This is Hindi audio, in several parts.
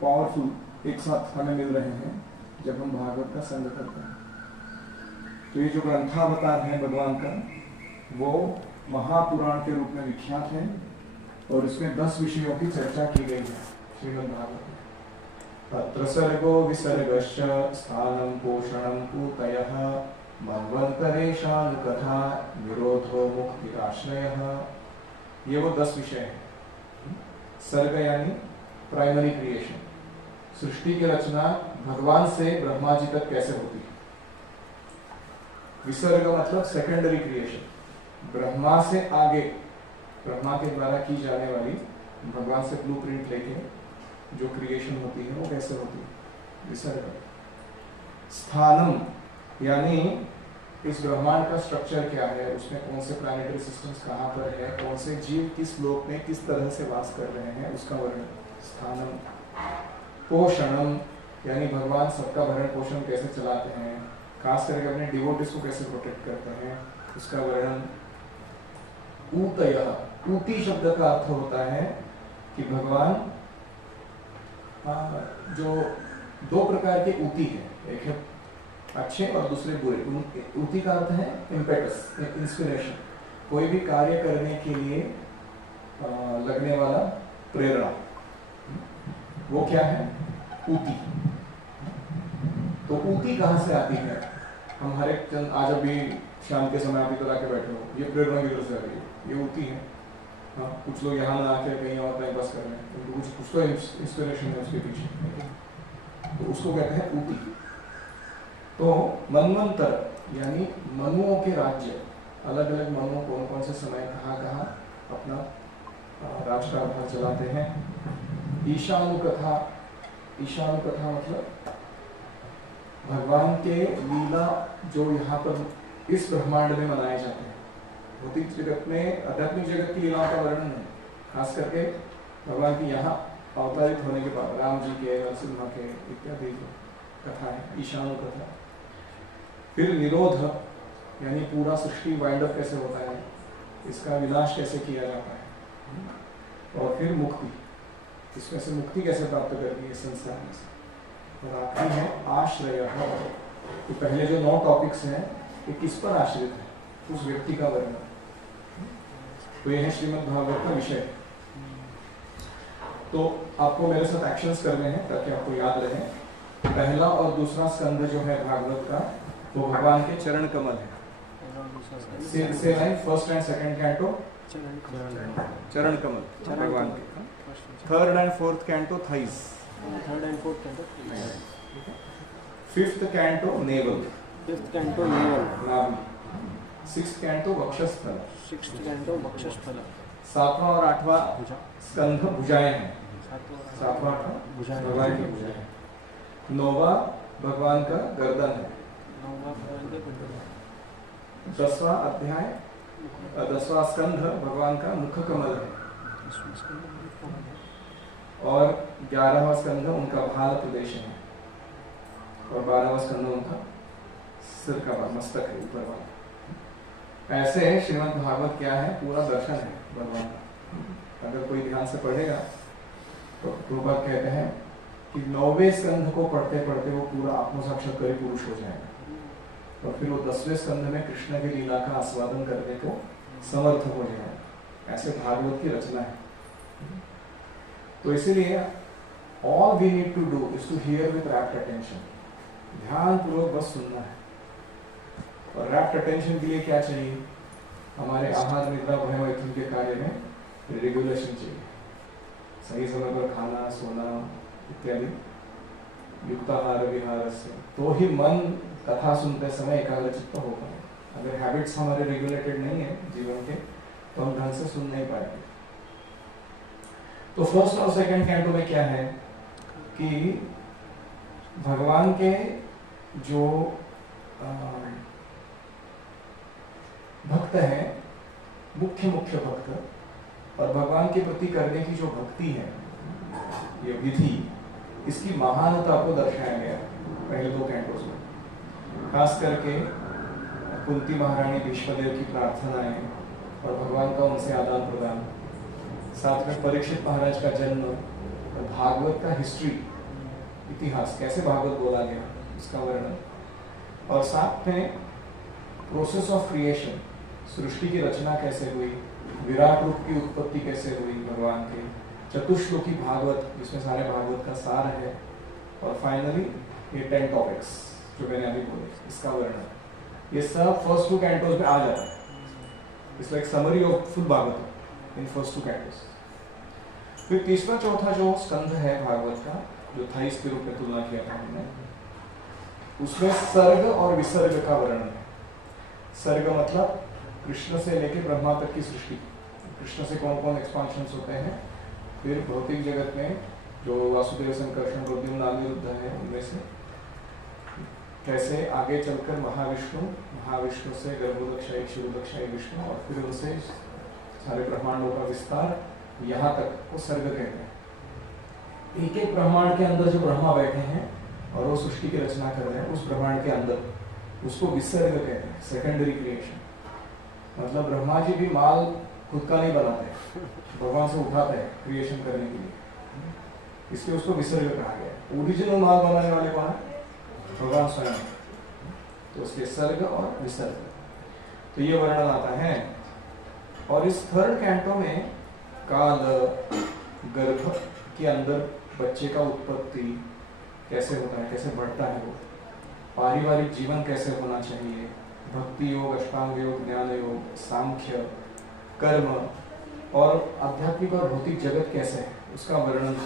पावरफुल एक साथ हमें मिल रहे हैं जब हम भागवत का संग करते हैं। तो ये जो ग्रंथावतार है भगवान का, वो महापुराण के रूप में विख्यात है और इसमें 10 विषयों की चर्चा की गई है श्रीमद् भागवत में। तत्र सर्गो विसर्गश्च स्थानं पोषणं पूतयः मन्वन्तरेषानुकथा निरोधो मुक्तिराश्रयः। ये वो 10 विषय हैं। सर्ग यानी प्राइमरी क्रिएशन, सृष्टि की रचना भगवान से ब्रह्मा जी तक कैसे होती है। विसर्ग मतलब सेकेंडरी क्रिएशन, ब्रह्मा से आगे, ब्रह्मा के द्वारा की जाने वाली, भगवान से ब्लूप्रिंट लेके जो क्रिएशन होती है वो कैसे होती है, विसर्ग। स्थानम यानी इस ब्रह्मांड का स्ट्रक्चर क्या है, उसमें कौन से प्लैनेटरी सिस्टम्स कहाँ पर है, कौन से जीव किस लोक में किस तरह से वास कर रहे हैं, उसका वर्णन स्थानम। पोषणम यानी भगवान सबका भरण पोषण कैसे चलाते हैं, खास करके अपने डिवोटिस को कैसे प्रोटेक्ट करते हैं, उसका वर्णन। ऊतयः, ऊती शब्द का अर्थ होता है कि भगवान जो 2 प्रकार के ऊती है, एक है अच्छे और दूसरे बुरे। ऊती का अर्थ है इम्पेटस, इंस्पिरेशन, कोई भी कार्य करने के लिए लगने वाला प्रेरणा, वो क्या है, ऊती। तो ऊती कहाँ से आती है? हम हर एक जन आज अभी शाम के समय अभी तो लाके बैठे हो, ये प्रेरणा की तरफ से आ रही है, ये ऊती है। हाँ, कुछ लोग यहाँ ना आके कहीं और टाइम पास कर रहे हैं, उनको कुछ तो इंस्पिरेशन है उसके पीछे, तो उसको कहते हैं ऊती। तो मनवंतर यानी मनुओं के राज्य, अलग अलग मनु कौन कौन से समय कहाँ कहाँ अपना राजकारभार चलाते हैं। ईशानुकथा, ईशानुकथा मतलब भगवान के लीला जो यहाँ पर इस ब्रह्मांड में मनाए जाते हैं। भौतिक जगत में, आध्यात्मिक जगत की लीलाओं का वर्णन नहीं, खास करके भगवान की यहाँ अवतारित होने के बाद राम जी के, नरसिम्हा के इत्यादि कथा है, ईशानु कथा। फिर निरोध यानी पूरा सृष्टि वाइंड अप कैसे होता है, इसका विनाश कैसे किया जाता है। और फिर मुक्ति, इसमें से मुक्ति कैसे प्राप्त करनी है संसार में से। और आखिरी है आश्रय। तो पहले जो 9 टॉपिक्स हैं ये किस पर आश्रित है, उस व्यक्ति का वर्णन। तो यह है श्रीमद् भागवत का विषय। तो आपको मेरे साथ एक्शंस करने हैं ताकि आपको याद रहे। पहला और दूसरा स्कंद जो है भागवत का, वो भगवान के चरण कमल है। से line first and second canto चरण कमल भगवान के। Third and fourth canto thighs, third and fourth canto. Fifth canto navel, fifth canto navel नाभि। सिक्स्थ कैंटो वक्षस्थल, सिक्स्थ कैंटो वक्षस्थल। 7वां और 8वां स्कंध भुजाएं हैं, 7वां 8वां भगवान की भुजाएं। 9वां भगवान का गर्दन है, 10वां अध्याय 10वां स्कंध भगवान का मुख कमल है। और 11वां स्कंध उनका भाल प्रदेश है। और 12वां स्कंध उनका सिर का भाग, मस्तक है ऊपर वाला। ऐसे श्रीमद् भागवत क्या है, पूरा दर्शन है भगवान का। अगर कोई ध्यान से पढ़ेगा तो प्रभुपाद कहते हैं कि 9वें स्कंध को पढ़ते पढ़ते वो पूरा आत्म साक्षात्कारी पुरुष हो जाएगा। और फिर वो 10वें स्कंध में कृष्ण की लीला का आस्वादन करने को समर्थ हो जाएगा। ऐसे भागवत की रचना है। तो इसीलिए all we need to do is to hear with rapt attention, ध्यान पूर्वक बस सुनना है। और रैप्ट अटेंशन के लिए क्या चाहिए, हमारे आहार निद्रा भय मैथुन के कार्य में रेगुलेशन चाहिए। सही समय पर खाना, सोना इत्यादि, युक्ताहार विहार से, तो ही मन कथा सुनते समय एकाग्रचित्त हो पाए। अगर हैबिट्स हमारे रेगुलेटेड नहीं है जीवन के, तो हम ढंग से सुन नहीं पाएंगे। तो फर्स्ट और सेकंड कैंटो में क्या है कि भगवान के जो भक्त हैं, मुख्य भक्त, और भगवान के प्रति करने की जो भक्ति है, ये विधि, इसकी महानता को दर्शाया गया पहले 2 कैंटोस में। खास करके कुंती महारानी भीष्मदेव की प्रार्थनाएं और भगवान का उनसे आदान प्रदान, साथ में परीक्षित महाराज का जन्म, और भागवत का हिस्ट्री, इतिहास, कैसे भागवत बोला गया इसका वर्णन, और साथ में प्रोसेस ऑफ क्रिएशन, सृष्टि की रचना कैसे हुई, विराट रूप की उत्पत्ति कैसे हुई भगवान के, चतुश्लोकी भागवत जिसमें सारे भागवत का सार है, और फाइनली ये 10 टॉपिक्स जो मैंने अभी बोले इसका वर्णन, ये सब फर्स्ट 2 कैंटोज में आ जाता है। It's like summary of full Bhagavat in first 2 cantos. फिर तीसरा चौथा जो स्कंध है भागवत का, जो 28 के रूप में तुलना किया था हमने, उसमें सर्ग और विसर्ग का वर्णन है। सर्ग मतलब कृष्ण से लेकर ब्रह्मा तक की सृष्टि, कृष्ण से कौन कौन एक्सपांशंस होते हैं, फिर भौतिक जगत में जो वासुदेव, संकर्षण, प्रद्युम्न, अनिरुद्ध है, उनमें से कैसे आगे चलकर महाविष्णु से गर्भोदक्षायी, क्षीरोदक्षायी विष्णु, और फिर उनसे सारे ब्रह्मांडों का विस्तार यहाँ तक को सर्ग कहते हैं। एक एक ब्रह्मांड के अंदर जो ब्रह्मा बैठे हैं और वो सृष्टि की रचना कर रहे हैं, उस ब्रह्मांड के अंदर, उसको विसर्ग कहते हैं, सेकेंडरी क्रिएशन। मतलब ब्रह्मा जी भी माल खुद का नहीं बनाते, भगवान से उठाते हैं क्रिएशन करने के लिए, इसलिए उसको विसर्ग कहा गया। ओरिजिनल माल बनाने वाले कौन है? भगवान स्वयं। तो उसके सर्ग और विसर्ग, तो ये वर्णन आता है। और इस थर्ड कैंटो में काल, गर्भ के अंदर बच्चे का उत्पत्ति कैसे होता है, कैसे बढ़ता है वो, पारिवारिक जीवन कैसे होना चाहिए, भक्ति योग, अष्टांग योग, ज्ञान योग, सांख्य, कर्म, और आध्यात्मिक और भौतिक जगत कैसे है उसका वर्णन।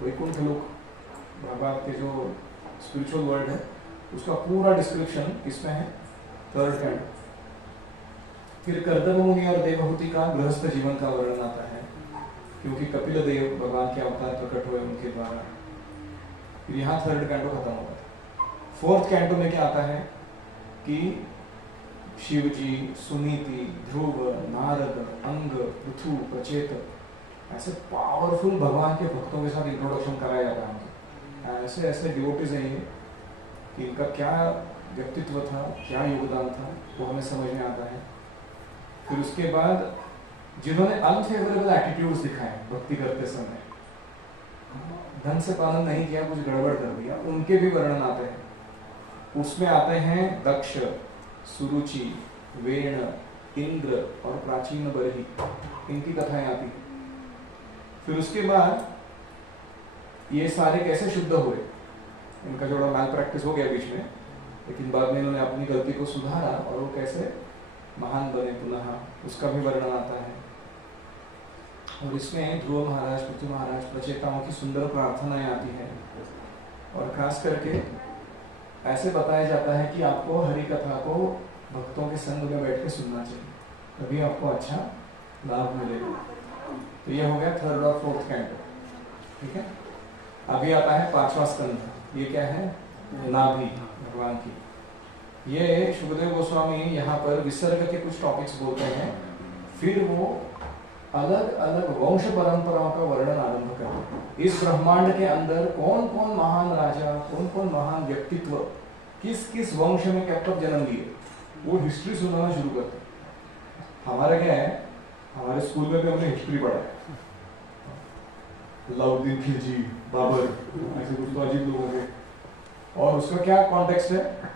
वैकुंठ लोक, भगवान के जो स्पिरिचुअल वर्ल्ड है, उसका पूरा डिस्क्रिप्शन इसमें है थर्ड कैंटो। फिर कर्दम मुनि और देवहूति का गृहस्थ जीवन का वर्णन आता है, क्योंकि कपिल देव भगवान के अवतार प्रकट हुए उनके द्वारा। फिर यहाँ थर्ड कैंटो खत्म होता है। फोर्थ कैंटो में क्या आता है कि शिव जी, सुनीति, ध्रुव, नारद, अंग, पृथु, प्रचेत, ऐसे पावरफुल भगवान के भक्तों के साथ इंट्रोडक्शन कराया जाता है। ऐसे ऐसे डिवोटीज हैं ये कि इनका क्या व्यक्तित्व था, क्या योगदान था, वो हमें समझ में आता है। फिर उसके बाद जिन्होंने अनफेवरेबल एटीट्यूड्स दिखाए भक्ति करते समय, ढंग से पालन नहीं किया, कुछ गड़बड़ कर दिया, उनके भी वर्णन आते हैं। उसमें आते हैं दक्ष, सुरुचि, वेण, इंद्र और प्राचीन बरही, इनकी कथाएं आती। फिर उसके बाद ये सारे कैसे शुद्ध हुए, इनका थोड़ा मैल प्रैक्टिस हो गया बीच में, लेकिन बाद में इन्होंने अपनी गलती को सुधारा और वो कैसे महान बने पुनः, उसका भी वर्णन आता है। और इसमें ध्रुव महाराज, पृथ्वी महाराज, प्रचेताओं की सुंदर प्रार्थनाएं आती हैं, और खास करके ऐसे बताया जाता है कि आपको हरि कथा को भक्तों के संग में बैठ के सुनना चाहिए, तभी आपको अच्छा लाभ मिलेगा। तो ये हो गया थर्ड और फोर्थ कैंटो, ठीक है। अभी आता है पांचवा स्कंध, ये क्या है? नाभि, भगवान की। ये शुभदेव गोस्वामी यहाँ पर विसर्ग के कुछ टॉपिक्स बोलते हैं, फिर वो अलग अलग वंश परंपराओं का वर्णन आरंभ करते हैं। इस ब्रह्मांड के अंदर कौन कौन महान राजा, कौन कौन महान व्यक्तित्व किस किस वंश में कब कब जन्म लिए, वो हिस्ट्री सुनाना शुरू करते हैं। हमारा क्या है, हमारे स्कूल में भी हमने हिस्ट्री पढ़ा है, अलाउद्दीन खिलजी, बाबर, ऐसे कुछ तो अजीब लोगों के, और उसका क्या कॉन्टेक्स्ट है?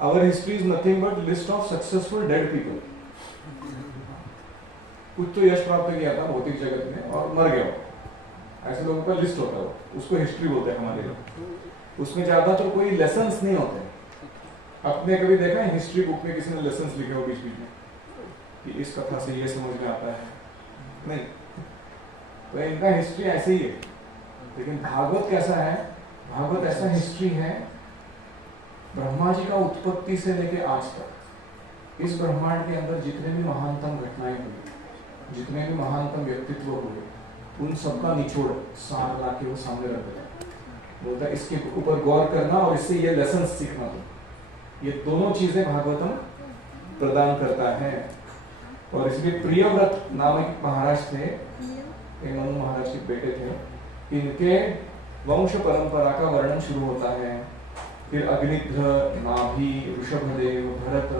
Our history is nothing but list of successful dead people. कुछ तो यश प्राप्त किया था भौतिक जगत में और मर गया, ऐसे लोगों का लिस्ट होता है, उसको हिस्ट्री बोलते हैं हमारे लोग। उसमें ज्यादातर तो कोई लेसन्स नहीं होते। आपने कभी देखा है हिस्ट्री बुक में किसी ने लेसन्स लिखे हो बीच बीच में कि इस कथा से ये समझ में आता है? नहीं, तो इनका हिस्ट्री ऐसे ही है। लेकिन भागवत कैसा है? भागवत ऐसा हिस्ट्री है, ब्रह्मा जी का उत्पत्ति से लेकर आज तक इस ब्रह्मांड के अंदर जितने भी महानतम घटनाएं हुई, जितने भी महानतम व्यक्तित्व हुए, उन सबका निचोड़ सार ला के वो सामने रख देता है। बोलता है इसके ऊपर गौर करना और इससे ये लेसन सीखना। तो ये दोनों चीजें भागवतम प्रदान करता है। और इसलिए प्रियव्रत नामक महाराज थे, मनु महाराज के बेटे थे, इनके वंश परंपरा का वर्णन शुरू होता है। फिर अग्निध्र, नाभि, ऋषभदेव, भरत,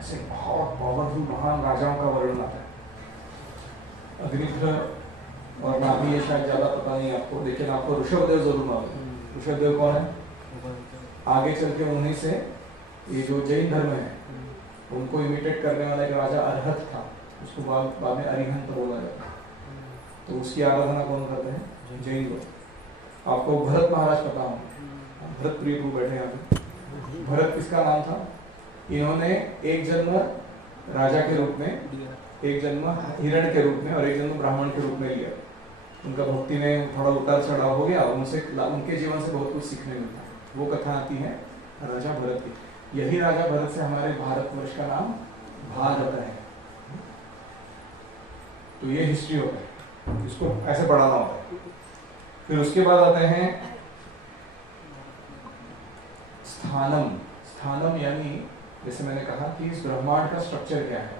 ऐसे बहुत पावरफुल महान राजाओं का वर्णन आता है। अग्निध्र और ना भी ये शायद ज़्यादा पता नहीं आपको, लेकिन आपको ऋषभदेव जरूर मालूम है। ऋषभदेव कौन है? आगे चल के उन्हीं से ये जो जैन धर्म है उनको इमिटेट करने वाला एक राजा अरहत था, उसको बाद में अरिहंत बोला जाता है। तो उसकी आराधना कौन करते हैं? जैन लोग। आपको भरत महाराज पता होंगे, भरत प्रिय गुरु बैठे यहाँ पे। भरत किसका नाम था? इन्होंने एक जन्म राजा के रूप में, एक जन्म हिरण के रूप में और एक जन्म ब्राह्मण के रूप में लिया। उनका भक्ति में थोड़ा उतार चढ़ाव हो गया, उनके जीवन से बहुत कुछ सीखने मिलता है। वो कथा आती है राजा भरत की। यही राजा भरत से हमारे भारतवर्ष का नाम भारत है। तो ये हिस्ट्री होता है, इसको ऐसे पढ़ाना होता है। फिर उसके बाद आते हैं स्थानम। स्थानम यानी जैसे मैंने कहा कि इस ब्रह्मांड का स्ट्रक्चर क्या है,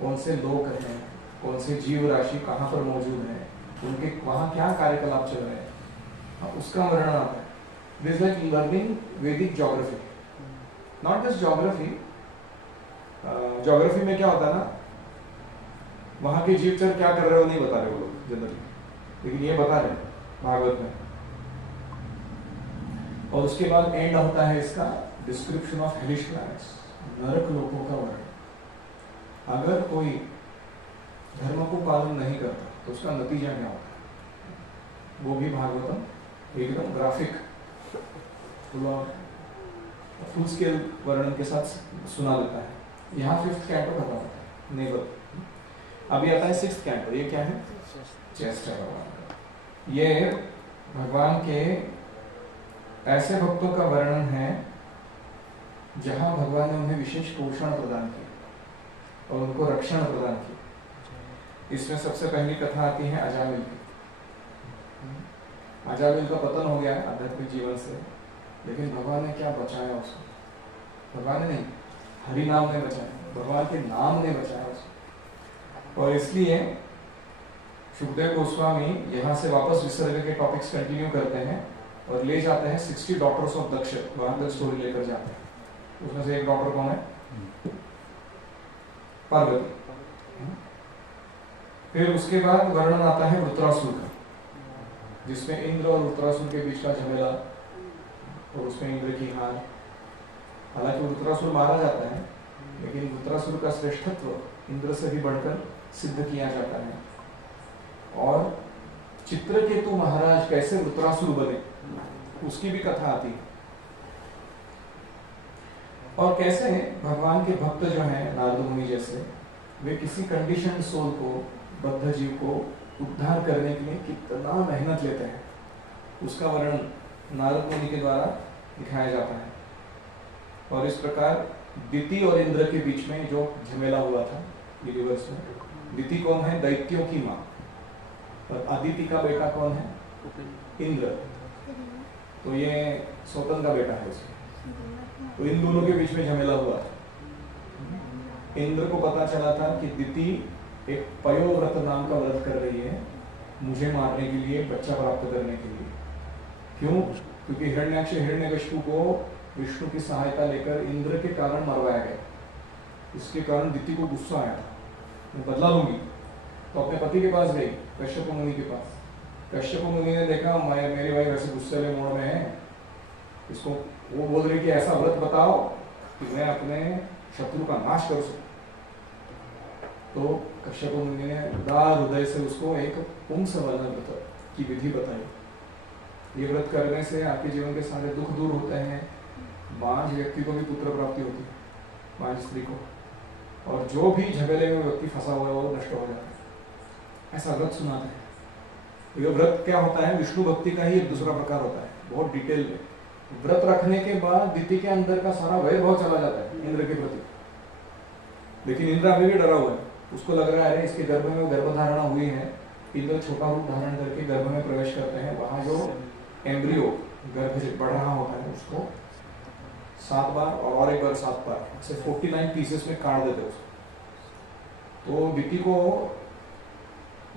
कौन से लोग हैं, कौन से जीव राशि कहाँ पर मौजूद है, उनके वहाँ क्या कार्यकलाप चल रहे हैं, उसका वर्णन आता है। दिस लाइक लर्निंग वैदिक geography, not just geography. Geography में क्या होता है ना, वहाँ के जीवचर क्या कर रहे हो नहीं बता रहे वो लोग जनरली, लेकिन ये बता रहे भागवत में। और उसके बाद एंड होता है इसका डिस्क्रिप्शन ऑफ हेलिश प्लैनेट्स, नरक लोकों का वर्णन। अगर कोई धर्म को पालन नहीं करता तो उसका नतीजा क्या होता है, वो भी भागवतम एकदम ग्राफिक फुल स्केल वर्णन के साथ सुना देता है। यहाँ 5th कैंटो खत्म होता है, नेबर। अभी आता है 6th कैंटो। ये क्या है? चेस्ट है भगवान का। ये भगवान के ऐसे भक्तों का वर्णन है जहां भगवान ने उन्हें विशेष पोषण प्रदान किया और उनको रक्षण प्रदान किया। इसमें सबसे पहली कथा आती है अजामिल की। अजामिल का पतन हो गया आध्यात्मिक जीवन से, लेकिन भगवान ने क्या बचाया उसको? भगवान ने नहीं, हरि नाम ने बचाया, भगवान के नाम ने बचाया उसको। और इसलिए सुखदेव गोस्वामी यहाँ से वापस विसर्ग के टॉपिक्स कंटिन्यू करते हैं और ले जाते हैं 60 डॉटर्स ऑफ दक्ष, वहां तक स्टोरी लेकर जाते हैं। उसमें से एक डॉक्टर कौन है? पार्वती। फिर उसके बाद वर्णन आता है वृत्रासुर का, जिसमें इंद्र और वृत्रासुर के बीच का झमेला और उसमें इंद्र की हार। हालांकि वृत्रासुर मारा जाता है, लेकिन वृत्रासुर का श्रेष्ठत्व इंद्र से भी बढ़कर सिद्ध किया जाता है। और चित्रकेतु महाराज कैसे वृत्रासुर बने उसकी भी कथा आती है। और कैसे भगवान के भक्त जो हैं नारद मुनि जैसे, वे किसी कंडीशन सोल को, बद्ध जीव को उद्धार करने के लिए कितना मेहनत लेते हैं, उसका वर्णन नारद मुनि के द्वारा दिखाया जाता है। और इस प्रकार दिति और इंद्र के बीच में जो झमेला हुआ था यूनिवर्स में, दिति कौन है? दैत्यों की माँ। और अदिति का बेटा कौन है? इंद्र। तो ये सोतन का बेटा है उसमें। तो इन दोनों के बीच में झमेला हुआ था। इंद्र को पता चला था कि दिति एक पयोव्रत नाम का व्रत कर रही है मुझे मारने के लिए, बच्चा प्राप्त करने के लिए। क्यों? क्योंकि हिरण्याक्ष हिरण्यकशिपु को विष्णु की सहायता लेकर इंद्र के कारण मरवाया गया। इसके कारण दिति को गुस्सा आया था, मैं बदला लूंगी। तो अपने पति के पास गई, कश्यप मुनि के पास। कश्यप मुनि ने देखा मेरे भाई वैसे गुस्से मोड़ में है, इसको वो बोल रही कि ऐसा व्रत बताओ कि मैं अपने शत्रु का नाश कर सकूं। तो कश्यप मुनि ने उदार हृदय से उसको एक पुंसवन व्रत की विधि बताई। ये व्रत करने से आपके जीवन के सारे दुख दूर होते हैं, बांझ व्यक्ति को भी पुत्र प्राप्ति होती है, बांझ स्त्री को, और जो भी झमेले में व्यक्ति फंसा हुआ है वो नष्ट हो जाता है। ऐसा व्रत सुनाते हैं। ये व्रत क्या होता है? विष्णु भक्ति का ही एक दूसरा प्रकार होता है, बहुत डिटेल में। व्रत रखने के बाद दिति के अंदर का सारा वैभव चला जाता है इंद्र के प्रति, लेकिन इंद्र अभी भी डरा हुआ है। उसको लग रहा है इसके गर्भ में गर्भधारणा हुई है। इंद्र छोटा रूप धारण करके गर्भ में प्रवेश करते हैं। वहां जो एम्ब्रियो गर्भ बढ़ रहा होता है उसको 7 बार और एक बार 7 बार से 49 पीसेस में काट देते उसको। तो दिति को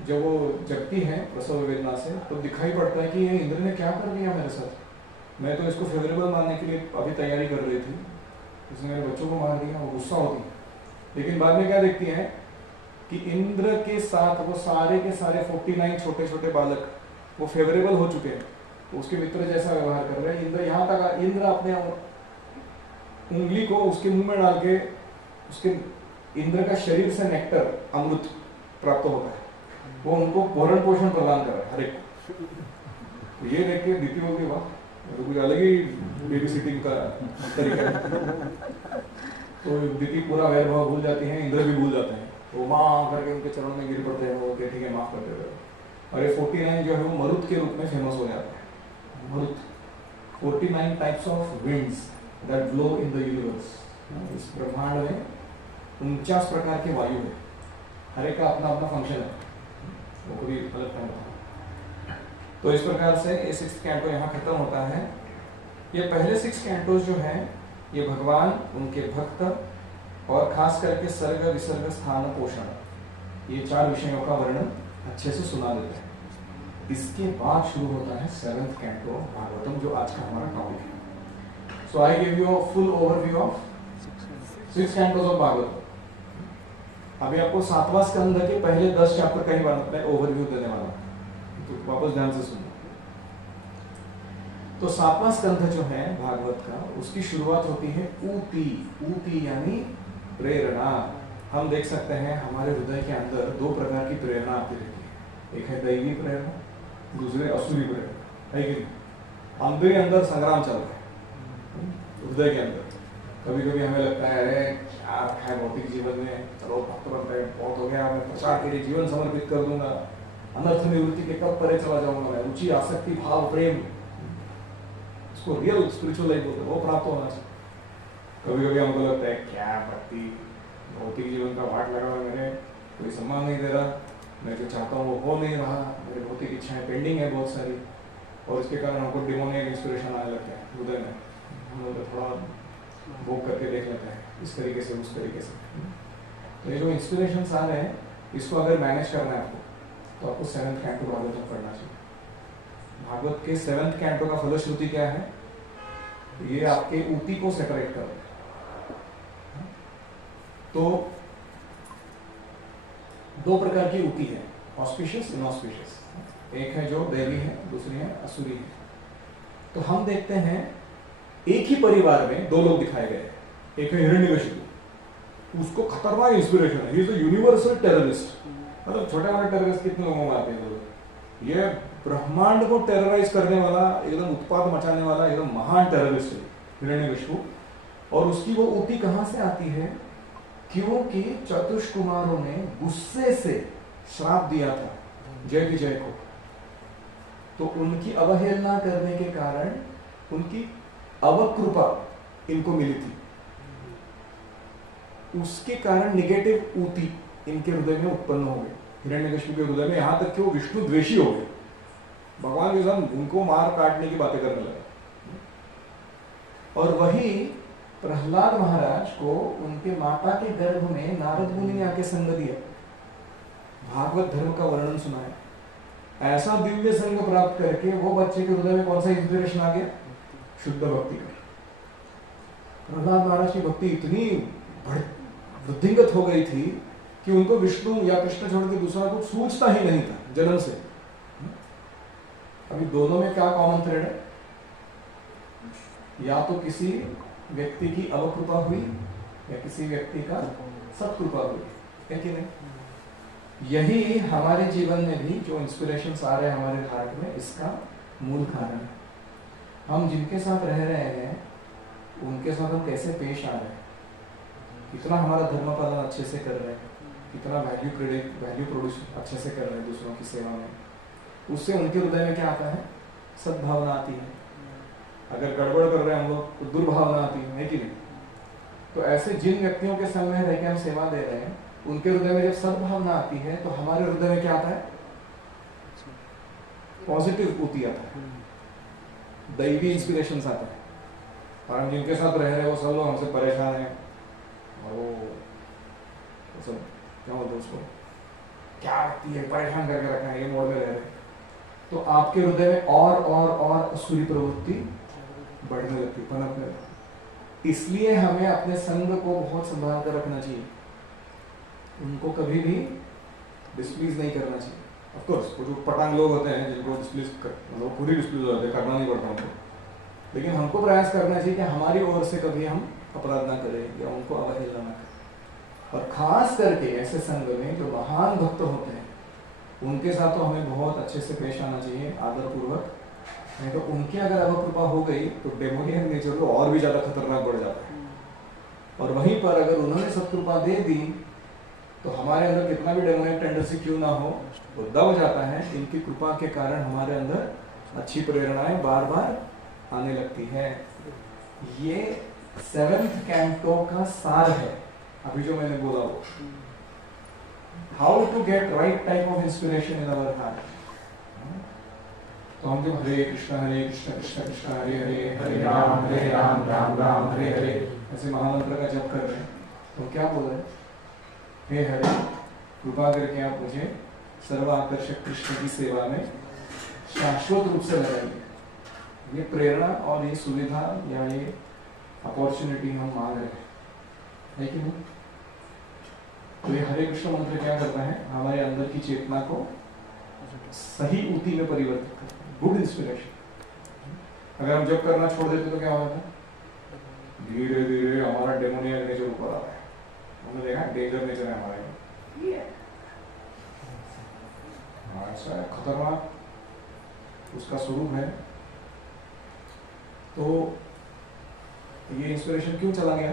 जब वो जगती है प्रसव वेदना से, तो दिखाई पड़ता है कि ये इंद्र ने क्या कर दिया मेरे साथ। मैं तो इसको फेवरेबल मानने के लिए अभी तैयारी कर रही थी, इसने मेरे बच्चों को मार दिया। वो गुस्सा होती है, लेकिन बाद में क्या देखती है कि इंद्र के साथ वो सारे के सारे 49 छोटे छोटे बालक वो फेवरेबल हो चुके हैं, तो उसके मित्र जैसा व्यवहार कर रहे हैं। इंद्र यहाँ तक, इंद्र अपने उंगली को उसके मुंह में डाल के उसके इंद्र का शरीर से नेक्टर अमृत प्राप्त होता है, वो उनको भरण पोषण प्रदान कर रहा है हर एक को। तो ये देख के दीप्ति होगी, वाह तो कुछ अलग ही बेबी सिटिंग का तरीका है। तो दीप्ति पूरा वैरभाव भूल जाती है, इंद्र भी भूल जाते हैं, तो माँ करके उनके चरणों में गिर पड़ते हैं, वो ठीक है माफ कर देते हैं। और ये 49 जो है वो मरुत के रूप में फेमस हो जाता है। मरुत 49 types of winds that blow in the universe. इस ब्रह्मांड में 49 प्रकार के वायु है, हर एक का अपना अपना फंक्शन है, वो कभी अलग टाइम होता है। तो इस प्रकार से ये 6th कैंटो यहाँ खत्म होता है। ये पहले 6 कैंटोज जो हैं ये भगवान, उनके भक्त और खास करके सर्ग विसर्ग स्थान पोषण, ये 4 विषयों का वर्णन अच्छे से सुना देते हैं। इसके बाद शुरू होता है 7th कैंटो भागवतम, जो आज का हमारा टॉपिक है। So I give you a full overview of 6 cantos of Bhagavatam. अभी आपको 7वां स्कंद के पहले 10 चैप्टर का ही मैं ओवरव्यू देने वाला हूँ, तो वापस ध्यान से सुनो। तो 7वां स्कंध जो है भागवत का, उसकी शुरुआत होती है ऊती। ऊती यानी प्रेरणा। हम देख सकते हैं हमारे हृदय के अंदर 2 प्रकार की प्रेरणा आती रहती है, एक है दैवी प्रेरणा, दूसरे असुरी प्रेरणा, है कि अंदर ही अंदर संग्राम चल रहा है हृदय के अंदर। कभी कभी हमें लगता है अरे क्या है भौतिक जीवन में, चलो भक्त बनते हैं, बहुत हो गया, मैं प्रचार के लिए जीवन समर्पित कर दूंगा, अनर्थ निवृत्ति के कब परे चला जाऊंगा मैं, रुचि आसक्ति भाव प्रेम, उसको रियल स्पिरिचुअल लाइफ बोलते हैं, वो प्राप्त होना चाहिए। कभी कभी हमको लगता है क्या भक्ति, भौतिक जीवन का वाट लगा हुआ है, मैंने कोई सम्मान नहीं दे रहा, मैं जो चाहता हूँ वो हो नहीं रहा, मेरी भौतिक इच्छाएं पेंडिंग है बहुत सारी, और इसके कारण हमको डिमोनियक इंस्पिरेशन आने लगता है हृदय में। हम लोग थोड़ा भोग करके देख लेते हैं इस तरीके से उस तरीके से। तो ये जो इंस्पिरेशन आ रहे हैं, इसको अगर मैनेज करना है आपको, तो आपको 7th कैंटो भागवत पढ़ना चाहिए। भागवत के 7th कैंटो का फलश्रुति क्या है? ये आपके ऊती को सेपरेट कर रहे हैं। तो 2 प्रकार की ऊती है, ऑस्पिशियस, इनऑस्पिशियस। एक है जो दैवी है, दूसरी है असुरी है। तो हम देखते हैं एक ही परिवार में 2 लोग दिखाए गए। एक है हिरण्यकशिपु, उसको खतरनाक इंस्पिरेशन है, he is a universal terrorist. मतलब छोटे मोटे टेररिस्ट कितने लोगों में आते हैं, ये ब्रह्मांड को टेरराइज करने वाला, एकदम उत्पाद मचाने वाला एकदम महान टेररिस्ट है हिरण्यकशिपु। और उसकी वो ऊती कहां से आती है? क्योंकि चतुष कुमारों ने गुस्से से श्राप दिया था जय विजय को, तो उनकी अवहेलना करने के कारण उनकी अवकृपा इनको मिली थी, उसके कारण निगेटिव ऊती इनके हृदय में उत्पन्न हो गई, हिरण्यकशिपु के हृदय में, यहां तक कि वो विष्णु द्वेषी हो गए, भगवान के साथ उनको मार काटने की बातें करने लगे। और वही प्रहलाद महाराज को उनके माता के गर्भ में नारद मुनि ने आके संग दिया, भागवत धर्म का वर्णन सुनाया। ऐसा दिव्य संग प्राप्त करके वो बच्चे के हृदय में कौन सा इंस्पिरेशन आ गया? शुद्ध भक्ति का। प्रहलाद महाराज की भक्ति इतनी वृद्धिंगत हो गई थी कि उनको विष्णु या कृष्ण छोड़ के दूसरा कुछ सूझता ही नहीं था जन्म से। अभी दोनों में क्या कॉमन थ्रेड है? या तो किसी व्यक्ति की अवकृपा हुई या किसी व्यक्ति का सत्कृपा हुई, है कि नहीं? यही हमारे जीवन में भी जो इंस्पिरेशन आ रहे हैं हमारे हार्ट में, इसका मूल कारण है। हम जिनके साथ रह रहे हैं उनके साथ हम कैसे पेश आ रहे हैं, कितना हमारा धर्म पालन अच्छे से कर रहे हैं, कितना वैल्यू प्रोड्यूस अच्छे से कर रहे हैं दूसरों की सेवा में, उससे उनके हृदय में क्या आता है? सद्भावना आती है। अगर गड़बड़ कर रहे हैं हम लोग तो दुर्भावना आती है कि नहीं? तो ऐसे जिन व्यक्तियों के संग में रहकर हम सेवा दे रहे हैं, उनके हृदय में जब सद्भावना आती है तो हमारे हृदय में क्या आता है? पॉजिटिव ऊती आता है, दैवी इंस्पिरेशन आता है। और हम जिनके साथ रह रहे हैं वो सब लोग हमसे परेशान हैं, और वो सब क्या बोलते हैं उसको, क्या लगती है, परेशान करके रखा है, ये मोड़ में रह रहे हैं, तो आपके हृदय में और असुरी प्रवृत्ति बढ़ने लगती, पनपने लगती। इसलिए हमें अपने संग को बहुत संभाल कर रखना चाहिए। उनको कभी भी डिस्प्लीज नहीं करना चाहिए। ऑफ कोर्स वो जो पटांग लोग होते हैं जिनको डिस्प्लीज मतलब पूरी डिस्प्लीज होते हैं, करना नहीं पड़ता उनको, लेकिन हमको प्रयास करना चाहिए कि हमारी ओर से कभी हम अपराध ना करें या उनको अवहेलना ना करें। और खास करके ऐसे संघ में जो महान भक्त होते हैं उनके साथ तो हमें बहुत अच्छे से पेश आना चाहिए, आदरपूर्वक। नहीं तो उनकी अगर अवकृपा हो गई तो डेमोनियन नेचर तो और भी ज़्यादा खतरनाक बढ़ जाता है। और वहीं पर अगर उन्होंने सत्कृपा दे दी तो हमारे अंदर कितना भी डेमोनियन टेंडेंसी क्यों ना हो वो दब जाता है। इनकी कृपा के कारण हमारे अंदर अच्छी प्रेरणाएं बार बार आने लगती है। ये 7th कैंटो का सार है अभी जो मैंने बोला वो, how to get right type of inspiration in our heart. तो हम जब हरे कृष्ण कृष्ण कृष्ण हरे हरे, हरे राम राम राम हरे हरे ऐसे महामंत्र का जप कर रहे हैं तो क्या बोल रहे हैं, हे हरे कृपा करके आप मुझे सर्वाकर्षक कृष्ण की सेवा में शाश्वत रूप से लगाइए। ये प्रेरणा और ये सुविधा या ये अपॉर्चुनिटी हम मांग रहे हैं, है कि नहीं? तो ये हरे कृष्ण मंत्र क्या करता है, हमारे अंदर की चेतना को सही ऊती में परिवर्तित करता है, गुड इंस्पिरेशन। अगर हम जब करना छोड़ देते तो क्या होता है, धीरे धीरे हमारा डेमोनियन नेचर ऊपर आता है। हमने देखा डेंजर नेचर है हमारे में, अच्छा खतरनाक उसका स्वरूप है। तो ये इंस्पिरेशन क्यों चला गया,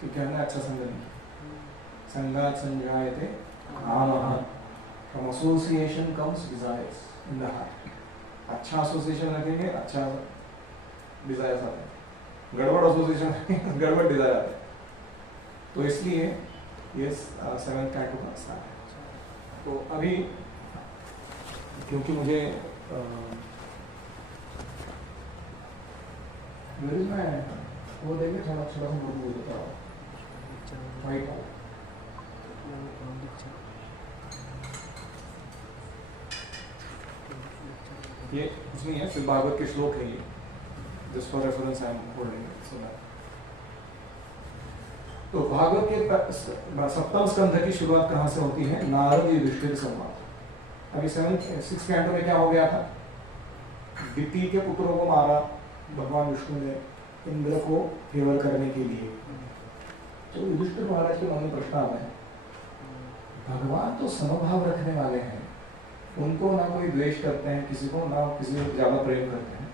क्योंकि हमने अच्छा संग नहीं किया। संगात संजायते कामः, from association comes desires in the heart. अच्छा एसोसिएशन रखेंगे अच्छा डिजायर्स आते हैं, गड़बड़ एसोसिएशन रखेंगे गड़बड़ डिजायर आते हैं। तो इसलिए ये 7th कैंटो का स्थान है। तो अभी क्योंकि मुझे वो देंगे थोड़ा थोड़ा सा बोल देता हूँ वाइट वाला। ये कुछ नहीं है, फिर भागवत के श्लोक है ये, just for reference I am holding it. तो भागवत के 7वें स्कंध की शुरुआत कहाँ से होती है, नारद युधिष्ठिर संवाद। अभी 6th कैंटो में क्या हो गया था, दिति के पुत्रों को मारा भगवान विष्णु ने इंद्र को फेवर करने के लिए। तो युधिष्ठिर महाराज के मन में प्रश्न आता है, भगवान तो समभाव रखने वाले हैं, उनको ना कोई द्वेष करते हैं किसी को, ना किसी को ज्यादा प्रेम करते हैं,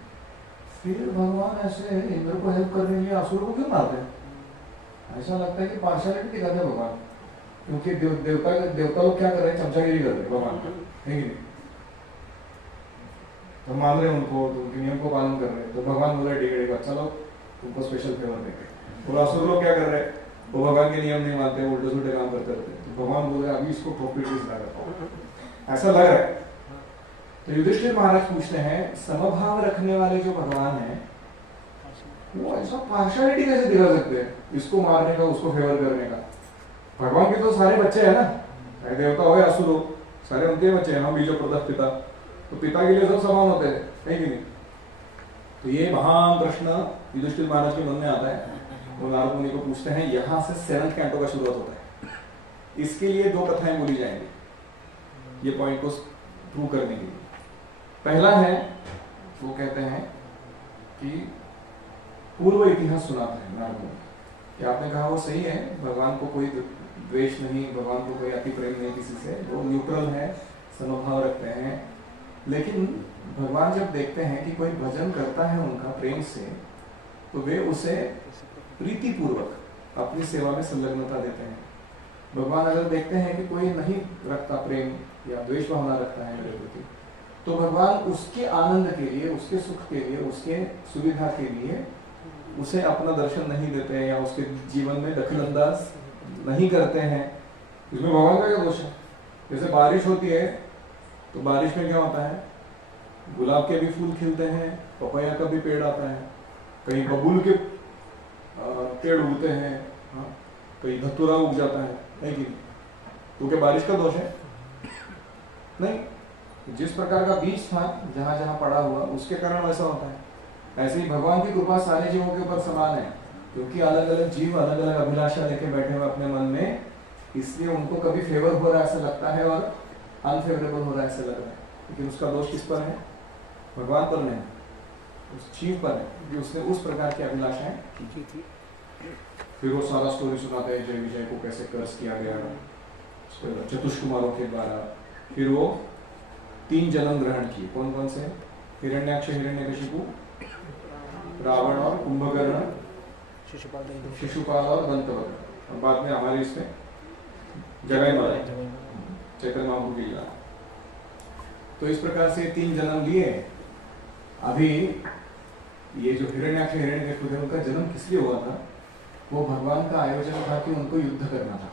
फिर भगवान ऐसे इंद्र को हेल्प करने के लिए असुर को क्यों मारते हैं? ऐसा लगता है कि पार्शियलिटी दिखाते हैं भगवान, क्योंकि देवता लोग क्या कर रहे हैं, चमचागिरी कर रहे हैं भगवान का, है कि नहीं? तो मान रहे हैं उनको, तो उनके नियम को पालन कर रहे हैं। तो भगवान बोल रहे ठीक है चलो तुमको स्पेशल फेवर देंगे। और असुर लोग क्या कर रहे हैं, वो भगवान के नियम नहीं मानते, उल्टे सुल्टे काम करते रहते हैं। तो भगवान बोल रहे अभी इसको प्रॉपर्टीज ला करता हूँ, ऐसा लग रहा है। तो युधिष्ठिर महाराज पूछते हैं, समभाव रखने वाले जो भगवान है वो ऐसा पार्शियलिटी कैसे दिखा सकते हैं, इसको मारने का उसको फेवर करने का? भगवान के तो सारे बच्चे हैं ना, देवता हो या असुर हो, सारे उनके बच्चे हैं, हम बीजो प्रदत्त पिता, तो पिता के लिए सब समान होते हैं, है कि नहीं? तो ये महान प्रश्न युधिष्ठिर महाराज के मन में आता है। वो नारद मुनि को पूछते हैं, यहाँ से 7th कैंटो का शुरुआत होता है। इसके लिए 2 कथाएं बोली जाएंगी ये पॉइंट को प्रूव करने के लिए। पहला है, वो कहते हैं कि पूर्व इतिहास सुनाते हैं नारद मुनि कि आपने कहा वो सही है, भगवान को कोई द्वेष नहीं, भगवान को कोई अति प्रेम नहीं किसी से, वो न्यूट्रल है, समभाव रखते हैं। लेकिन भगवान जब देखते हैं कि कोई भजन करता है उनका प्रेम से, तो वे उसे प्रीतिपूर्वक अपनी सेवा में संलग्नता देते हैं। भगवान अगर देखते हैं कि कोई नहीं रखता प्रेम या द्वेष भावना रखता है मेरे प्रति, तो भगवान उसके आनंद के लिए, उसके सुख के लिए, उसके सुविधा के लिए उसे अपना दर्शन नहीं देते हैं या उसके जीवन में दखलंदाज नहीं करते हैं। इसमें भगवान का क्या दोष है? जैसे बारिश होती है तो बारिश में क्या होता है, गुलाब के भी फूल खिलते हैं, पपैया का भी पेड़ आता है, कहीं बबूल के पेड़ उगते हैं, कहीं धतूरा उग जाता है कि नहीं? तो क्या बारिश का दोष है? नहीं, जिस प्रकार का बीज था जहां जहां पड़ा हुआ उसके कारण वैसा होता है। ऐसे ही भगवान की कृपा सारे जीवों के ऊपर समान है, क्योंकि अलग अलग जीव अलग अलग अभिलाषा लेके बैठे हुए अपने मन में इसलिए उनको कभी फेवर हो रहा है ऐसा लगता है और अनफेवरेबल हो रहा है ऐसा लग रहा है, लेकिन उसका दोष किस पर है? भगवान पर नहीं, उस जीव पर है कि उसने उस प्रकार की अभिलाषाएं की थी। फिर वो सारा स्टोरी सुनाते हैं जय विजय को कैसे कर्ज किया गया चतुष्कुमारों के द्वारा। फिर वो 3 जन्म ग्रहण किए, कौन कौन से? हिरण्याक्ष, हिरण्यकशिपु, रावण और कुंभकर्ण, शिशुपाल और दंतवक्र, और बाद में हमारे इसमें जगन्नाथ चैतन्य महाप्रभु की लीला। तो इस प्रकार से 3 जन्म लिए। अभी ये जो हिरण्याक्ष हिरण्यकशिपु थे उनका जन्म किस लिए हुआ था? वो भगवान का आयोजन था कि उनको युद्ध करना था।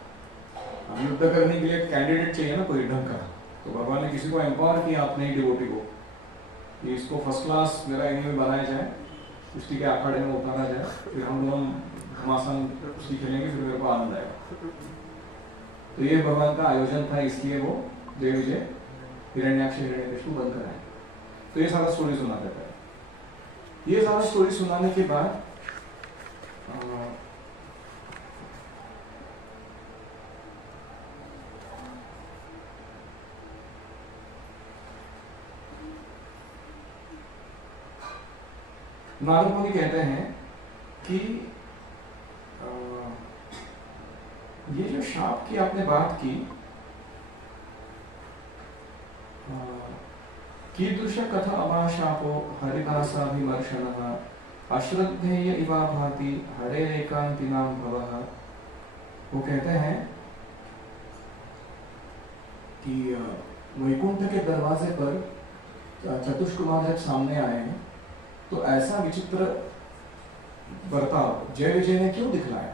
अब युद्ध करने के लिए कैंडिडेट चाहिए ना कोई ढंग का, तो भगवान ने किसी को एम्पावर किया अपने ही डिवोटी को कि इसको फर्स्ट क्लास मेरा एनिमी बनाया जाए, कुश्ती के अखाड़े में उतारा जाए, फिर हम लोग घमासान कुश्ती खेलेंगे, फिर मेरे को आनंद आएगा। तो ये भगवान का आयोजन था, इसलिए वो जय विजय हिरण्याक्ष हिरण्यकशिपु बनकर आए। तो ये सारा स्टोरी सुना देता है। ये सारा स्टोरी सुनाने के बाद नारद मुनि कहते हैं कि ये जो शाप की आपने बात की, कीदृश कथा अमाशापो हरिदासाभिमर्शनः अश्रद्धेय इवा भाति हरेरेकान्तिनां भवः। वो कहते हैं कि वैकुंठ के दरवाजे पर चतुष्कुमार जब सामने आए हैं तो ऐसा विचित्र बर्ताव जय विजय ने क्यों दिखलाया?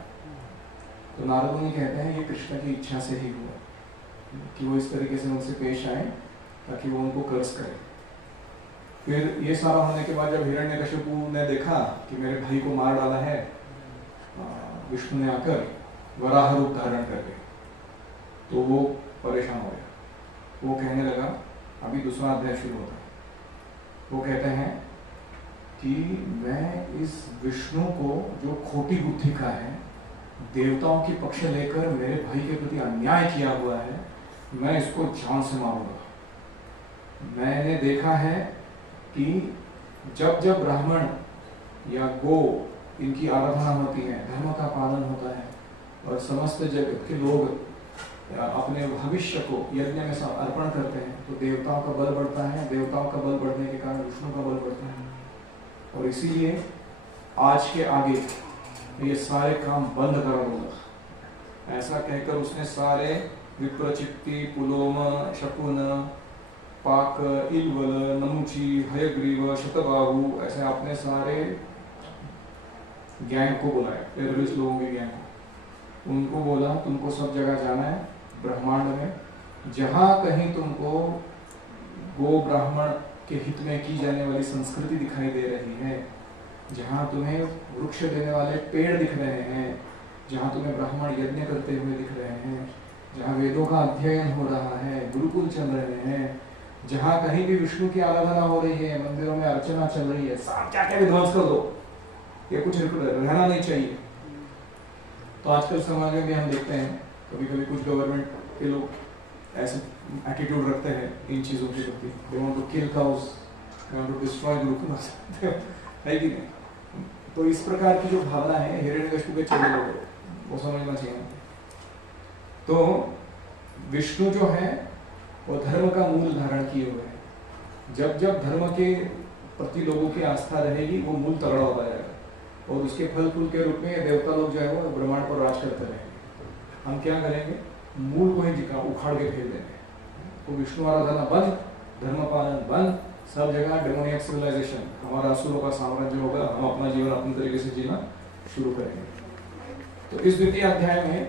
तो नारद मुनि कहते हैं ये कृष्ण की इच्छा से ही हुआ कि वो इस तरीके से उनसे पेश आए ताकि वो उनको कर्ज करे। फिर ये सारा होने के बाद जब हिरण्यकशिपु ने देखा कि मेरे भाई को मार डाला है विष्णु ने आकर वराह रूप धारण करके, तो वो परेशान हो गया। वो कहने लगा, अभी दूसरा अध्याय शुरू होता है। वो कहते हैं कि मैं इस विष्णु को जो खोटी बुद्धि का है, देवताओं की पक्ष लेकर मेरे भाई के प्रति अन्याय किया हुआ है, मैं इसको जान से मारूंगा। मैंने देखा है कि जब जब ब्राह्मण या गो इनकी आराधना होती है, धर्म का पालन होता है और समस्त जगत के लोग अपने भविष्य को यज्ञ में अर्पण करते हैं, तो देवताओं का बल बढ़ता है। देवताओं का बल बढ़ने के कारण विष्णु का बल बढ़ता है, और इसीलिए आज के आगे ये सारे काम बंद करा दूंगा। ऐसा कहकर उसने सारे विप्रचित्ति, पुलोम, शकुन, पाक, इलवल, नमुची, हयग्रीव, शतबाहु, ऐसे अपने सारे गैंग को बुलाया, टेररिस्ट लोगों के गैंग को। उनको बोला तुमको सब जगह जाना है ब्रह्मांड में, जहां कहीं तुमको गो ब्राह्मण के हित में की जाने वाली संस्कृति दिखाई दे रही है, जहां तुम्हें वृक्ष देने वाले पेड़ दिख रहे हैं, जहां तुम्हें ब्राह्मण यज्ञ करते हुए दिख रहे हैं, जहां वेदों का अध्ययन हो रहा है, गुरुकुल चल रहे हैं, जहां कहीं भी विष्णु की आराधना हो रही है, मंदिरों में अर्चना चल रही है, सब जाके विध्वंस कर दो। ये कुछ रहना नहीं चाहिए। तो आजकल समाज में भी हम देखते हैं कभी कभी कुछ गवर्नमेंट के लोग ऐसे एटीट्यूड रखते हैं इन चीज़ों के प्रति, they want to kill cows, they want to destroy gurukul, है कि नहीं? तो इस प्रकार की जो भावना है हिरण्यकशिपु के चेले लोग, वो समझना चाहिए। तो विष्णु जो है वो धर्म का मूल धारण किए हुए हैं। जब जब धर्म के प्रति लोगों की आस्था रहेगी, वो मूल तगड़ा होता जाएगा, और उसके फल फूल के रूप में देवता लोग जो है वो ब्रह्मांड पर राज करते रहेंगे। हम क्या करेंगे? मूल को ही उखाड़ के फेंक देंगे। तो विष्णु आराधना बंद, धर्म पालन बंद, सब जगह डेमोनियक सिविलाइजेशन, हमारा असुरों का साम्राज्य होगा, हम अपना जीवन अपने तरीके से जीना शुरू करेंगे। तो इस द्वितीय अध्याय में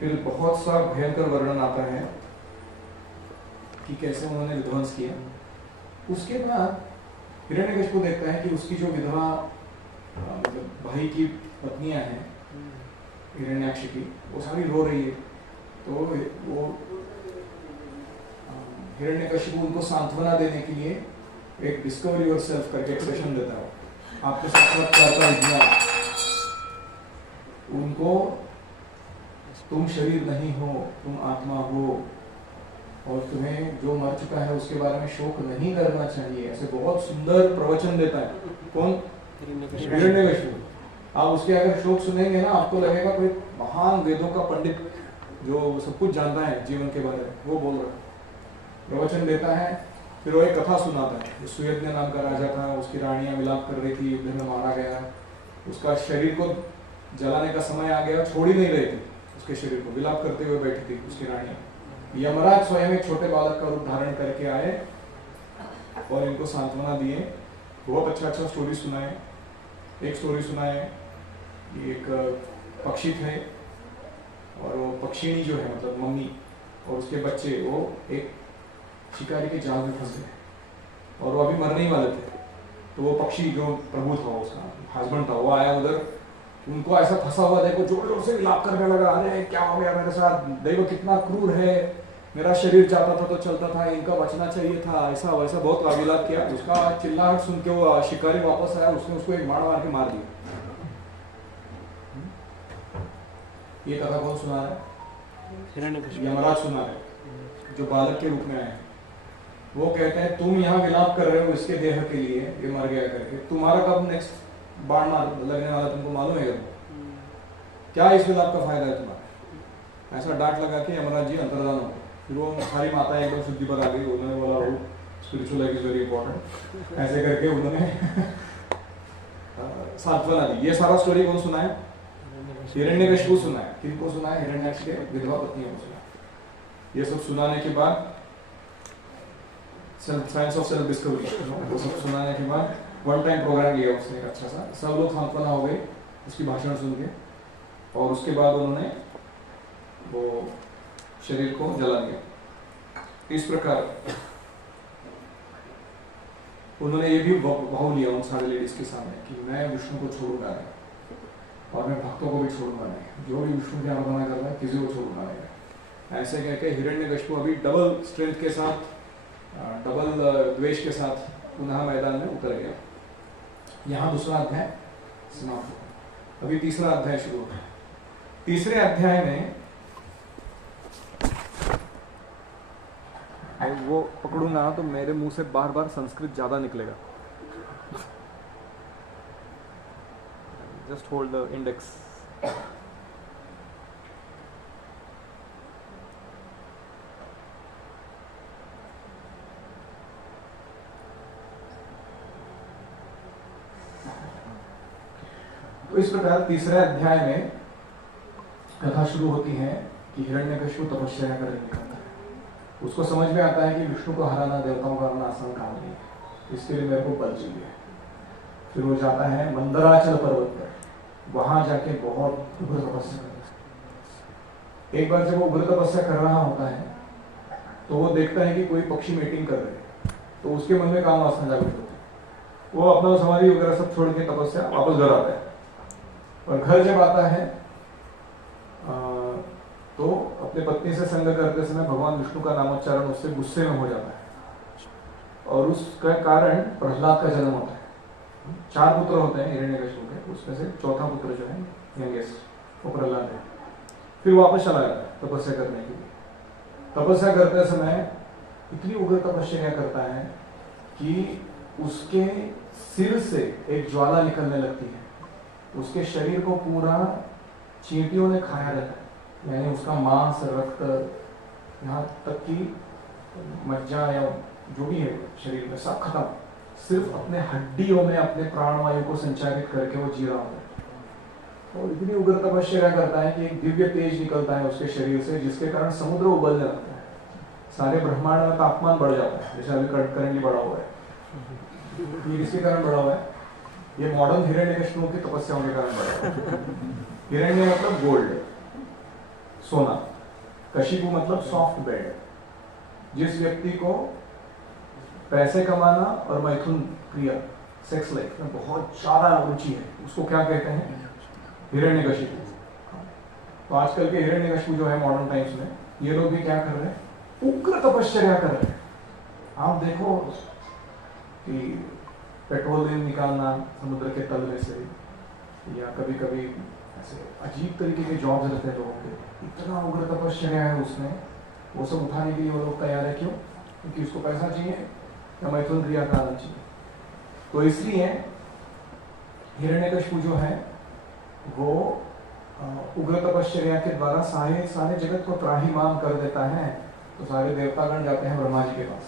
फिर बहुत सा भयंकर वर्णन आता है कि कैसे उन्होंने विध्वंस किया। उसके बाद हिरण्यकशिपु देखता है कि उसकी जो विधवा मतलब भाई की पत्नियां हैं हिरण्याक्ष की, वो सारी रो रही है। तो वो हिरण्यकशिपु उनको सांत्वना देने के लिए एक डिस्कवर योरसेल्फ करके एक सेशन देता है, आपके साक्षात्कार का विज्ञान। उनको तुम शरीर नहीं हो, तुम आत्मा हो, और तुम्हें जो मर चुका है उसके बारे में शोक नहीं करना चाहिए। ऐसे बहुत सुंदर प्रवचन देता है। कौन? हिरण्यकशिपु। आप उसके अगर श्लोक सुनेंगे ना, आपको लगेगा कोई महान वेदों का पंडित जो सब कुछ जानता है जीवन के बारे में, वो बोल रहा है, प्रवचन देता है। फिर वो एक कथा सुनाता है। सुयज्ञ नाम का राजा था, उसकी रानियां विलाप कर रही थी, युद्ध में मारा गया, उसका शरीर को जलाने का समय आ गया, छोड़ ही नहीं रही थी उसके शरीर को, विलाप करते हुए बैठी थी उसकी रानियां। यमराज स्वयं एक छोटे बालक का रूप धारण करके आए और इनको सांत्वना दिए, बहुत अच्छा स्टोरी सुनाए। एक स्टोरी सुनाए, एक पक्षी थे और वो पक्षिणी जो है मतलब मम्मी और उसके बच्चे, वो एक शिकारी के जाल में फंस गए और वो अभी मरने ही वाले थे। तो वो पक्षी जो प्रभु था, उसका हस्बैंड था, वो आया उधर, उनको ऐसा फंसा हुआ देखो, जोर जोर से विलाप करने लगा, अरे क्या हो गया मेरे साथ, दैव कितना क्रूर है, मेरा शरीर जाता था तो चलता था, इनका बचना चाहिए था, ऐसा वैसा बहुत विलाप किया। उसका चिल्लाहट सुन के वो शिकारी वापस आया, उसने उसको एक बाण मार के मार दिया। ये कथा कौन सुना है? यमराज सुना है, जो बालक के रूप में आए। वो कहते हैं तुम यहाँ विलाप कर रहे हो इसके देह के लिए, ये मर गया करके, तुम्हारा कब नेक्स्ट बाण मार लगने वाला तुमको मालूम है? क्या इस विलाप का फायदा है तुम्हारा? ऐसा डांट लगा के यमराज जी अंतर्धान हो गए। फिर वो सारी माताएं एकदम शुद्धि पर आ गई, उन्होंने बोला वो spiritual life is very important, ऐसे करके उन्होंने सांत्वना दी। ये सारा स्टोरी कौन सुना है? हिरण्यकशिपु सुना है। किनको सुना है? हिरण्याक्ष के विधवा पत्नियों को सुना। ये सब सुनाने के बाद साइंस ऑफ सेल्फ डिस्कवरी, वो सब सुनाने के बाद वन टाइम प्रोग्राम लिया उसने एक अच्छा सा, सब लोग सांत्वना हो गए उसकी भाषण सुन के, और उसके बाद उन्होंने वो शरीर को जला दिया। इस प्रकार उन्होंने ये भी भाव लिया उन सारे लेडीज के सामने कि मैं विष्णु को छोड़ूंगा नहीं और मैं भक्तों को भी छोड़ूंगा नहीं, जो भी विष्णु की आराधना कर रहा है किसी को छोड़ूंगा नहीं। ऐसे कह के हिरण्यकशिपु अभी डबल स्ट्रेंथ के साथ, डबल द्वेष के साथ पुनः मैदान में उतर गया। यहाँ दूसरा अध्याय समाप्त हुआ। अभी तीसरा अध्याय शुरू होता है। तीसरे अध्याय में वो पकड़ूंगा ना तो मेरे मुंह से बार बार संस्कृत ज्यादा निकलेगा। Just hold the index. तो इस प्रकार तीसरे अध्याय में कथा शुरू होती है कि हिरण्यकशिपु तपस्या करने निकलता है। उसको समझ में आता है कि विष्णु को हराना, देवताओं का हराना आसान काम नहीं है, इसके लिए मेरे को बल चाहिए। फिर वो जाता है मंदराचल पर्वत पर, वहां जाके बहुत उग्र तपस्या करता है। एक बार जब वो उग्र तपस्या कर रहा होता है तो वो देखता है कि कोई पक्षी मीटिंग कर रहे हैं, तो उसके मन में काम वासना जागृत होती है। वो अपना समाधि वगैरह सब छोड़ के तपस्या वापस घर आता है, और घर जब आता है तो अपने पत्नी से संग करते समय भगवान विष्णु का नामोच्चारण उससे गुस्से में हो जाता है, और उसका कारण प्रहलाद का जन्म होता है। 4 पुत्र होते हैं हिरण्यकशिपु के, उसमें से चौथा पुत्र जो है यंगेस्ट वो प्रहलाद है। फिर वापस चला जाता है तपस्या करने के लिए। तपस्या करते समय इतनी उग्र तपस्या करता है कि उसके सिर से एक ज्वाला निकलने लगती है, उसके शरीर को पूरा चींटियों ने खाया रहता है, यानी उसका मांस, रक्त, यहाँ तक कि मज्जा या जो भी है शरीर में सब खत्म, सिर्फ अपने हड्डियों में अपने प्राणवायु को संचारित करके वो जी रहा होता है। और इतनी उग्र तपस्या करता है कि एक दिव्य तेज निकलता है उसके शरीर से, जिसके कारण समुद्र उबलने लगता है, सारे ब्रह्मांड में तापमान बढ़ जाता है, जैसे अभी करंटली बढ़ा हुआ है। ये किसके कारण बढ़ा हुआ है? ये मॉडर्न हिरण्यकशिपु की तपस्याओं के कारण बढ़ा है। हिरण्य मतलब गोल्ड, सोना, कशिपु मतलब सॉफ्ट बेड। जिस व्यक्ति को पैसे कमाना और मैथुन क्रिया, सेक्स लाइफ में बहुत ज्यादा रुचि है, उसको क्या कहते हैं? हिरण्यकशिपु। तो आजकल के हिरण्यकशिपु जो है मॉडर्न टाइम्स में, ये लोग भी क्या कर रहे हैं? उग्र तपस्या कर रहे हैं। आप देखो कि पेट्रोलियम निकालना समुद्र के तल में से, या कभी कभी ऐसे अजीब तरीके के जॉब्स रहते हैं लोगों के, इतना उग्र तपश्चर्या है उसमें, वो सब उठाने के लिए वो लोग तैयार है। क्यों? क्योंकि उसको पैसा चाहिए या मैथुन क्रिया का आनंद चाहिए। तो इसलिए हिरण्यकशिपु जो है वो उग्र तपश्चर्या के द्वारा सारे जगत को त्राहिमाम कर देता है। तो सारे देवतागण जाते हैं ब्रह्मा जी के पास,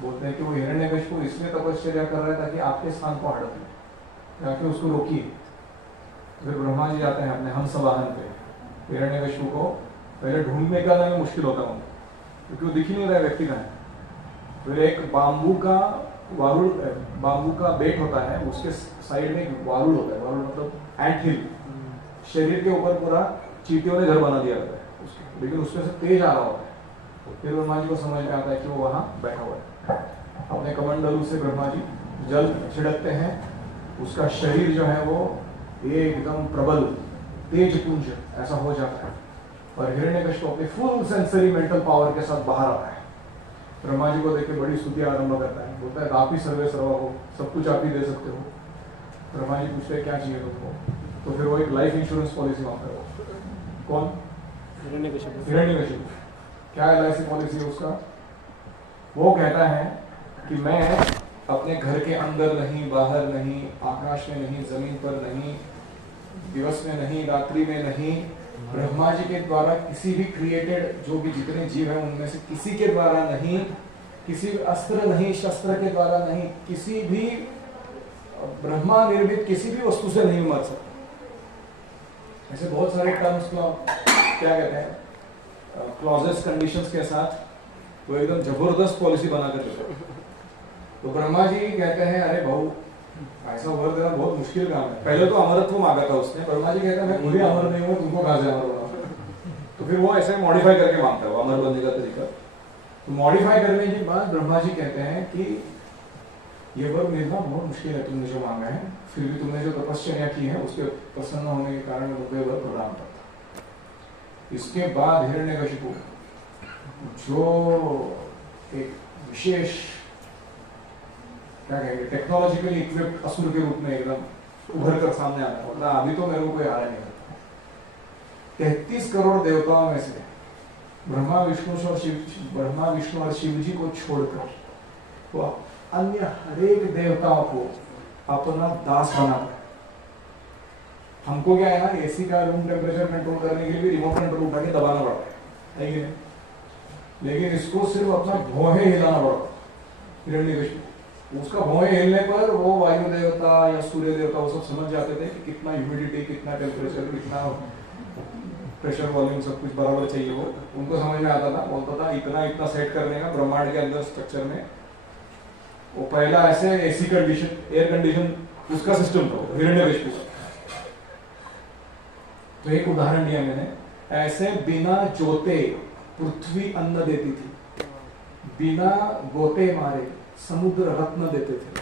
बोलते हैं कि वो हिरण्यकशिपु इसलिए तपश्चर्या कर रहा है ताकि आपके स्थान को हड़प ले, जाके उसको रोकिए। फिर ब्रह्मा जी जाते हैं अपने हंस वाहन पे, हिरण्यकशिपु को पहले ढूंढने का ना मुश्किल होता है क्योंकि वो दिख ही नहीं रहा है व्यक्ति का है। फिर एक बाम्बू का बेट होता है, उसके साइड में एक वारुल होता है, वारुल मतलब एंट हिल, शरीर के ऊपर पूरा चींटियों ने घर बना दिया रहता है उसके, लेकिन उसमें से तेज आ रहा होता है। फिर ब्रह्मा जी को समझ में आता है कि वो वहां बैठा हुआ है। अपने कमंडलू से ब्रह्मा जी जल छिड़कते हैं, उसका शरीर जो है वो एकदम प्रबल तेज पुंज ऐसा हो जाता है और हिरण्यकशिपु अपने फुल सेंसरी मेंटल पावर के साथ बाहर आता है। ब्रह्मा जी को देख के बड़ी स्तुति आरंभ करता है, बोलता है आप ही सर्वे सर्वा हो, सब कुछ आप ही दे सकते हो। ब्रह्मा जी पूछते हैं क्या चाहिए तुमको, तो फिर वो एक लाइफ इंश्योरेंस पॉलिसी मांगता है। कौन? हिरण्यकशिपु। क्या LIC पॉलिसी है उसका? वो कहता है कि मैं अपने घर के अंदर नहीं, बाहर नहीं, आकाश में नहीं, जमीन पर नहीं, दिवस में नहीं, रात्रि में नहीं, ब्रह्मा जी के द्वारा किसी भी क्रिएटेड जो भी जितने जीव हैं उनमें से किसी के द्वारा नहीं, किसी अस्त्र नहीं, शस्त्र के द्वारा नहीं, किसी भी ब्रह्मा निर्मित किसी भी वस्तु से नहीं मर सकता। ऐसे बहुत सारे टर्म्स को क्या कहते हैं, क्लॉजेस कंडीशंस के साथ वो एकदम जबरदस्त पॉलिसी बना कर देते हैं। तो ब्रह्मा जी कहते हैं अरे भाऊ ऐसा वर देना बहुत मुश्किल काम है। पहले तो अमरत्व मांगा था उसने, ब्रह्मा जी कहते हैं मैं खुद ही अमर नहीं हूँ, तुमको कहाँ से अमर होना। तो फिर वो ऐसे मॉडिफाई करके मांगता है वो अमर बनने का तरीका। तो मॉडिफाई करने के बाद ब्रह्मा जी कहते हैं कि ये वर मिलना बहुत मुश्किल है, तुमने जो मांगा है, फिर भी तुमने जो तपस्या की है उसके प्रसन्न होने के कारण मुझे वर प्रदान करता। इसके बाद हिरण्यकशिपु जो एक विशेष क्या कहेंगे टेक्नोलॉजिकली इक्विप्ड असुर के रूप में एकदम उभर कर सामने आता है, मतलब अभी तो मेरे को कोई हारा नहीं करता। 33 करोड़ देवताओं में से ब्रह्मा विष्णु और शिव जी को छोड़कर वो अन्य हरेक देवताओं को अपना दास बनाता है। हमको क्या है ना, एसी का रूम टेम्परेचर कंट्रोल करने के लिए भी रिमोट कंट्रोल उठा के दबाना पड़ता है कि नहीं? लेकिन इसको सिर्फ अपना भौहें हिलाना पड़ता है। हिरण्यकशिपु उसका भौहें हिलने पर वो वायु देवता या सूर्य देवता वो सब समझ जाते थे कि कितना ह्यूमिडिटी, कितना टेम्परेचर, कितना प्रेशर वॉल्यूम सब कुछ बराबर चाहिए। वो उनको समझ में आता था, बोलता था इतना सेट करने का ब्रह्मांड के अंदर स्ट्रक्चर में। वो पहला ऐसे एसी कंडीशन, एयर कंडीशन उसका सिस्टम था हिरण्यकशिपु का। तो एक उदाहरण दिया मैंने, ऐसे बिना जोते पृथ्वी अन्न देती थी, बिना गोते मारे समुद्र रत्न देते थे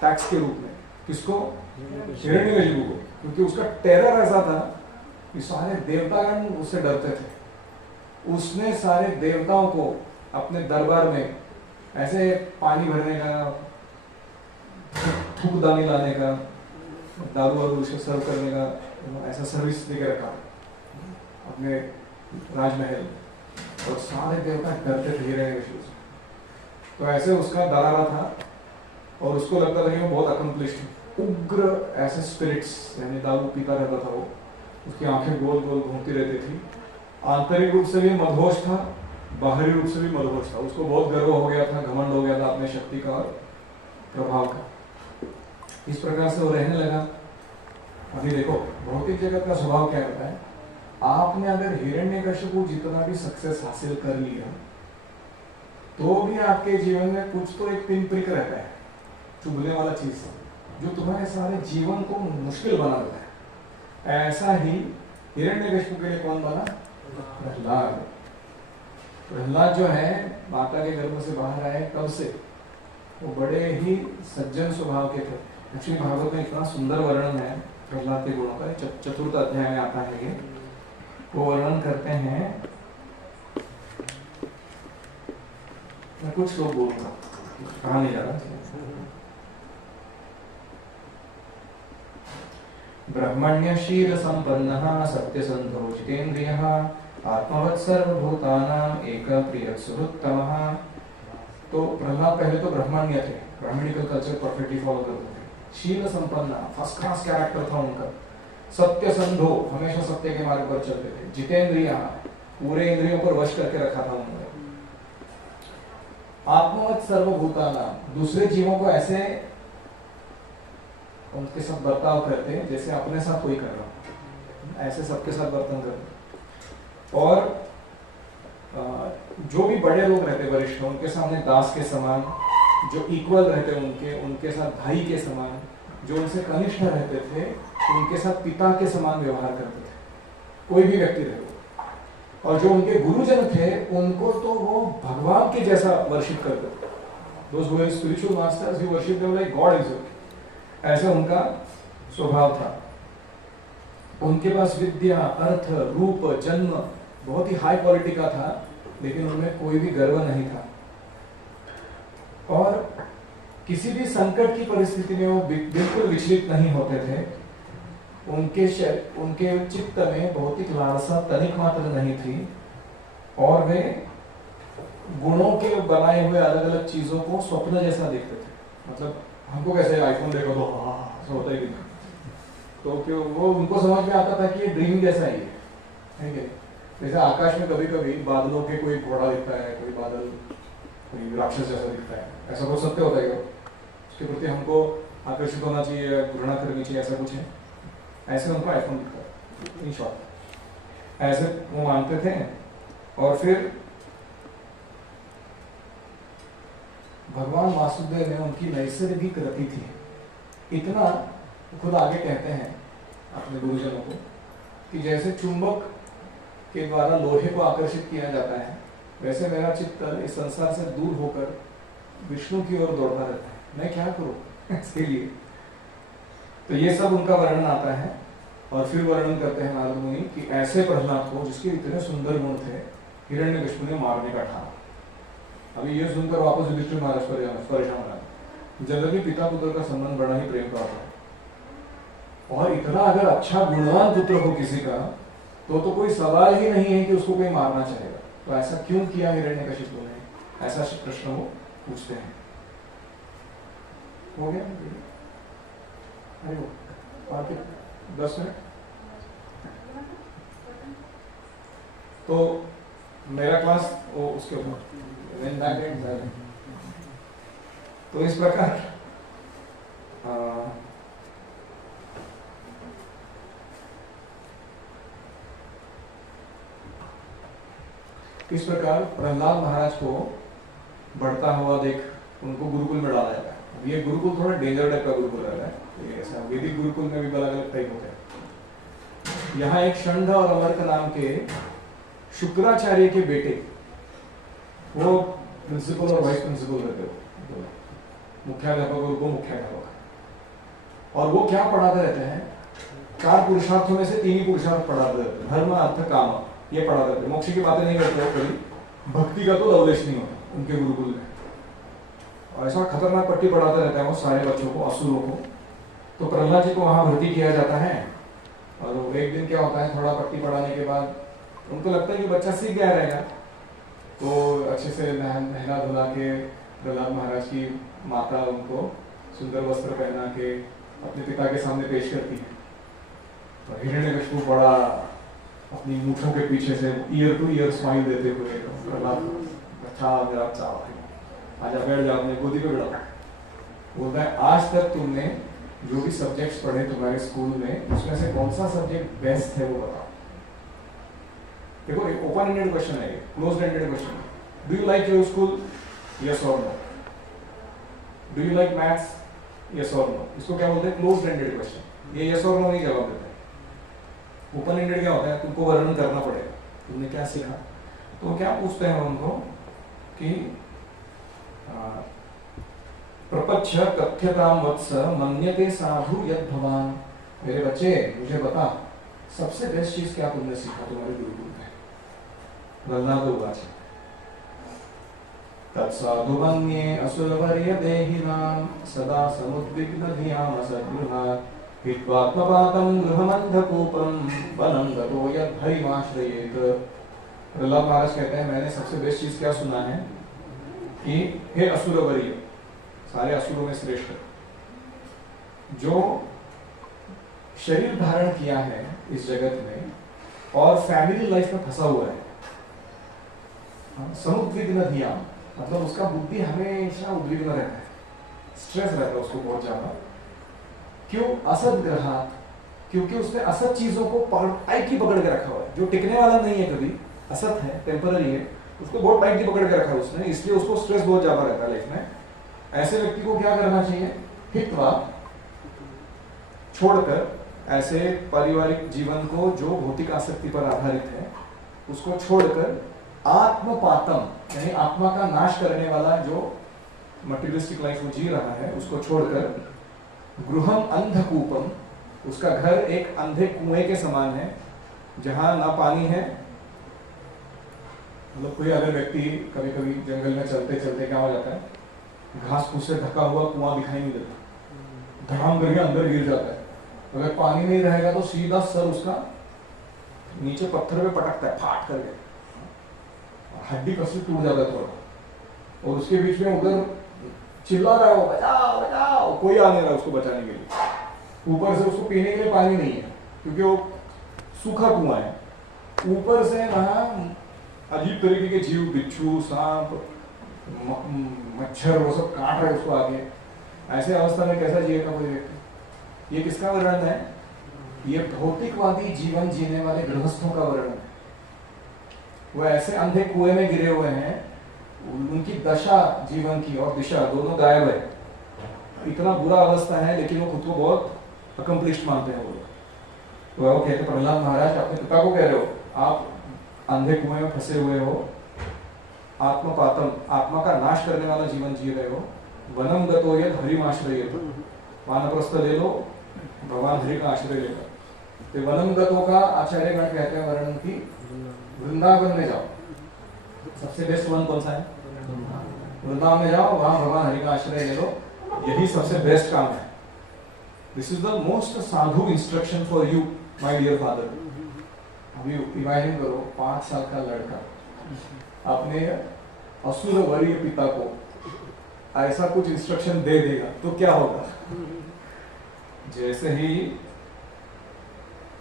टैक्स के रूप में। किसको? हिरण्यकशिपु को, क्योंकि उसका टेरर ऐसा था कि सारे देवतागण उससे डरते थे। उसने सारे देवताओं को अपने दरबार में ऐसे पानी भरने का, थूकदानी लाने का, दारू वारू उसको सर्व करने का ऐसा सर्विस देके रखा अपने राजमहल, और सारे देवता डरते थे हिरण्यकशिपु से। तो ऐसे उसका दरारा था और उसको लगता था कि वो बहुत अकम्प्लिश्ड, उग्र ऐसे स्पिरिट्स, यानी दारू पीता रहता था वो, उसकी आंखें गोल गोल घूमती रहती थी। आंतरिक रूप से भी मदहोश था, बाहरी रूप से भी मदहोश था। उसको बहुत गर्व हो गया था, घमंड हो गया था अपने शक्ति का और प्रभाव का। इस प्रकार से वो रहने लगा। अभी देखो भौतिक जगत का स्वभाव क्या होता है, आपने अगर हिरण्यकशिपु जितना भी सक्सेस हासिल कर लिया तो भी आपके जीवन में कुछ तो एक पिन प्रिक रहता है, चुभने वाला चीज जो तुम्हारे सारे जीवन को मुश्किल बना देता है। ऐसा ही हिरण्यकशिपु के लिए कौन बना? प्रहलाद। प्रहलाद जो है माता के गर्भ से बाहर आए कब से, वो बड़े ही सज्जन स्वभाव के थे। लक्ष्मी भागवत में इतना सुंदर वर्णन है प्रहलाद के गुणों का, चतुर्थ अध्याय में आता है ये। वो वर्णन करते हैं, मैं कुछ लोग बोलूंगा, कहा नहीं जा रहा। ब्रह्मण्यशील संपन्नः सत्यसन्धो जितेन्द्रियः आत्मवत् सर्वभूतानां एकः प्रियः सुहृत्तमः। तो प्रहलाद पहले तो ब्राह्मण्य थे, ब्राह्मणिकल कल्चर परफेक्टली फॉलो करते थे। शील संपन्न, फर्स्ट क्लास कैरेक्टर था उनका। सत्य संधो, हमेशा सत्य के मार्ग पर चलते थे। जितेंद्रिय, पूरे इंद्रियों पर वश करके रखा था उन्होंने। आत्मवत् सर्वभूतानां, दूसरे जीवों को ऐसे उनके साथ बर्ताव करते जैसे अपने साथ कोई कर रहा, ऐसे सबके साथ बर्तन करते। और जो भी बड़े लोग रहते वरिष्ठ, उनके सामने दास के समान, जो इक्वल रहते उनके साथ भाई के समान, जो उनसे कनिष्ठ रहते थे उनके साथ पिता के समान व्यवहार करते थे, कोई भी व्यक्ति रहे। और जो उनके गुरुजन थे उनको तो वो भगवान के जैसा वर्शिप करते थे। Those who were spiritual masters, he worshipped them like God is. ऐसा उनका स्वभाव था। उनके पास विद्या, अर्थ, रूप, जन्म बहुत ही हाई क्वालिटी का था, लेकिन उनमें कोई भी गर्व नहीं था। और किसी भी संकट की परिस्थिति में वो बिल्कुल विचलित नहीं होते थे। उनके चित्त में भौतिक लालसा तनिक मात्र नहीं थी, और वे गुणों के बनाए हुए अलग अलग चीजों को स्वप्न जैसा देखते थे। मतलब हमको कैसे आईफोन देखो तो ऐसा होता ही नहीं, तो क्यों वो उनको समझ में आता था कि ये ड्रीम जैसा ही है क्या? जैसे आकाश में कभी कभी बादलों के कोई घोड़ा दिखता है, कोई बादल कोई राक्षस जैसा दिखता है, ऐसा कुछ सत्य होता है क्या? उसके प्रति हमको आकर्षित होना चाहिए, घृणा करनी चाहिए, ऐसा कुछ है? ऐसे उनको आईफोन दिखता है, इन शॉर्ट ऐसे वो मानते थे। और फिर भगवान वासुदेव ने उनकी नैसर्गिक रति थी इतना, खुद आगे कहते हैं अपने गुरुजनों को कि जैसे चुंबक के द्वारा लोहे को आकर्षित किया जाता है, वैसे मेरा चित्त इस संसार से दूर होकर विष्णु की ओर दौड़ता रहता है, मैं क्या करूं इसके लिए। तो ये सब उनका वर्णन आता है। और फिर वर्णन करते हैं नारद मुनि कि ऐसे प्रहलाद को, जिसके इतने सुंदर गुण थे, हिरण्यकशिपु ने मारने का ठाना। अभी ये सुनकर वापस युधिष्ठिर महाराज परेशान हो रहा। जनरली पिता पुत्र का संबंध बड़ा ही प्रेम का होता है, और इतना अगर अच्छा गुणवान पुत्र हो किसी का, तो कोई सवाल ही नहीं है कि उसको कोई मारना चाहेगा। तो ऐसा क्यों किया हिरण्यकशिपु ने, ऐसा प्रश्न वो पूछते हैं। हो गया? अरे वो आके 10 मिनट। तो मेरा क्लास वो उसके ऊपर, तो इस प्रकार प्रहलाद महाराज को बढ़ता हुआ देख उनको गुरुकुल में डाला जाता है। ये गुरुकुल थोड़ा डेंजर टाइप का गुरुकुल रहता है, ऐसा वैदिक गुरुकुल में भी अलग अलग टाइप होते हैं। यहाँ एक षंड और अमर्क नाम के शुक्राचार्य के बेटे, वो प्रिंसिपल और वाइस प्रिंसिपल रहते हो, मुख्याध्यापक और उप मुख्याध्यापक। और वो क्या पढ़ाते रहते हैं? 4 पुरुषार्थों में से 3 ही पुरुषार्थ पढ़ाते रहते हैं, धर्म अर्थ काम, ये पढ़ाते रहते हैं। मोक्ष की बातें नहीं करते हो कभी, भक्ति का तो लवलेश नहीं होता उनके गुरुकुल में। और ऐसा खतरनाक पट्टी पढ़ाते रहते हैं वो सारे बच्चों को, असुरों को। तो प्रहलाद जी को वहां भर्ती किया जाता है। और एक दिन क्या होता है, थोड़ा पट्टी पढ़ाने के बाद उनको लगता है कि बच्चा सीख गया रहेगा, तो अच्छे से नहला धुला के प्रहलाद महाराज की माता उनको सुंदर वस्त्र पहना के अपने पिता के सामने पेश करती है। और हिरण्यकशिपु बड़ा अपनी मूठों के पीछे से ईयर टू ईयर स्माइल देते हुए, प्रहलाद अच्छा मेरा चाव है, आजा बैठ जाओ अपने गोदी पे बैठा। बोलता है आज तक तुमने जो भी सब्जेक्ट्स पढ़े तुम्हारे स्कूल में, उसमें से कौन सा सब्जेक्ट बेस्ट है वो बताओ। देखो ओपन एंडेड क्वेश्चन है, close ended question. Do you like your school? Yes और no. Do you like maths? Yes और नो। इसको क्या बोलते हैं? Close ended question. ये यस और नो नहीं जवाब देते। ओपन एंडेड क्या होता है? तुमको वर्णन करना पड़ेगा तुमने क्या सीखा। तो क्या पूछते हैं उनको कि प्रपच्छ कथ्यताम वत्स मन्यते साधु यद भवान। मेरे बच्चे मुझे बता, सबसे बेस्ट चीज क्या तुमने सीखा तुम्हारे गुरुकुल में? प्रहलाद उवाच तत्साधु मन्ये असुरवर्य देहिनां सदा समुद्विग्न धियाम सद्गृहात् हित्वात्मपातं गृहमन्धकूपं वनं गतो यद्धरिमाश्रयेत। प्रहलाद महाराज कहते हैं मैंने सबसे बेस्ट चीज क्या सुना है कि हे असुरवरीय, सारे असुरों में श्रेष्ठ, जो शरीर धारण किया है इस जगत में और फैमिली लाइफ में फंसा हुआ है, समुद्विग्न धिया, मतलब उसका बुद्धि हमेशा उद्विग्न रहता है, स्ट्रेस रहता है उसको बहुत ज्यादा। क्यों? असद ग्रहात, क्योंकि उसने असत चीजों को टाइटली पकड़ के रखा हुआ है, जो टिकने वाला नहीं है, कभी असत है, टेम्पररी है, उसको बहुत टाइटली पकड़ के रखा है उसने, इसलिए उसको स्ट्रेस बहुत ज्यादा रहता है लाइफ में। ऐसे व्यक्ति को क्या करना चाहिए? हित्वा, छोड़कर, ऐसे पारिवारिक जीवन को जो भौतिक आसक्ति पर आधारित है उसको छोड़कर, आत्मपातम यानी आत्मा का नाश करने वाला जो मटेरियलिस्टिक लाइफ वो जी रहा है उसको छोड़कर, गृहम अंधकूपम, उसका घर एक अंधे कुएं के समान है जहां ना पानी है। मतलब कोई अगर व्यक्ति कभी कभी जंगल में चलते चलते क्या हो जाता है, घास फूस से ढका हुआ कुआं दिखाई नहीं देता, धड़ाम करके अंदर गिर जाता है, अगर पानी नहीं रहेगा तो सीधा सर उसका नीचे पत्थर पे पटकता है फाट करके, हड्डी कसरी टूट जाता है थोड़ा, और उसके बीच में उधर चिल्ला रहा है वो, बचाओ बचाओ, कोई आ नहीं रहा उसको बचाने के लिए। ऊपर से उसको पीने के लिए पानी नहीं है क्योंकि वो सूखा कुआं है, ऊपर से वहां अजीब तरीके के जीव, बिच्छू, सांप, मच्छर, वो सब काट रहे उसको आगे। ऐसे अवस्था में कैसा जिएगा कोई व्यक्ति? ये किसका वर्णन है? ये भौतिकवादी जीवन जीने वाले गृहस्थों का वर्णन है। वो ऐसे अंधे कुएं में गिरे हुए हैं, उनकी दशा जीवन की और दिशा दोनों गायब है, इतना बुरा अवस्था है, लेकिन वो खुद को बहुत अकम्प्लिश्ड मानते हैं वो लोग। वो कहते प्रहलाद महाराज अपने पिता को कह रहे हो, आप अंधे कुएं में फंसे हुए हो, आत्मपातम, आत्मा का नाश करने वाला जीवन जी रहे हो, वनम गतो यद हरिम आश्रयेत, वानप्रस्थ ले लो, भगवान हरि का आश्रय लेकर। तो वनम गतो का आचार्यगण कहते हैं वर्णन की, वृंदावन में जाओ, सबसे बेस्ट वन कौन सा है? वृंदावन में जाओ, वहां भगवान हरि का आश्रय ले लो, यही सबसे बेस्ट काम है। This is the most sadhu instruction for you my dear father. अभी इमेजिन करो 5 साल का लड़का अपने असुर वरीय पिता को ऐसा कुछ इंस्ट्रक्शन दे देगा तो क्या होगा? जैसे ही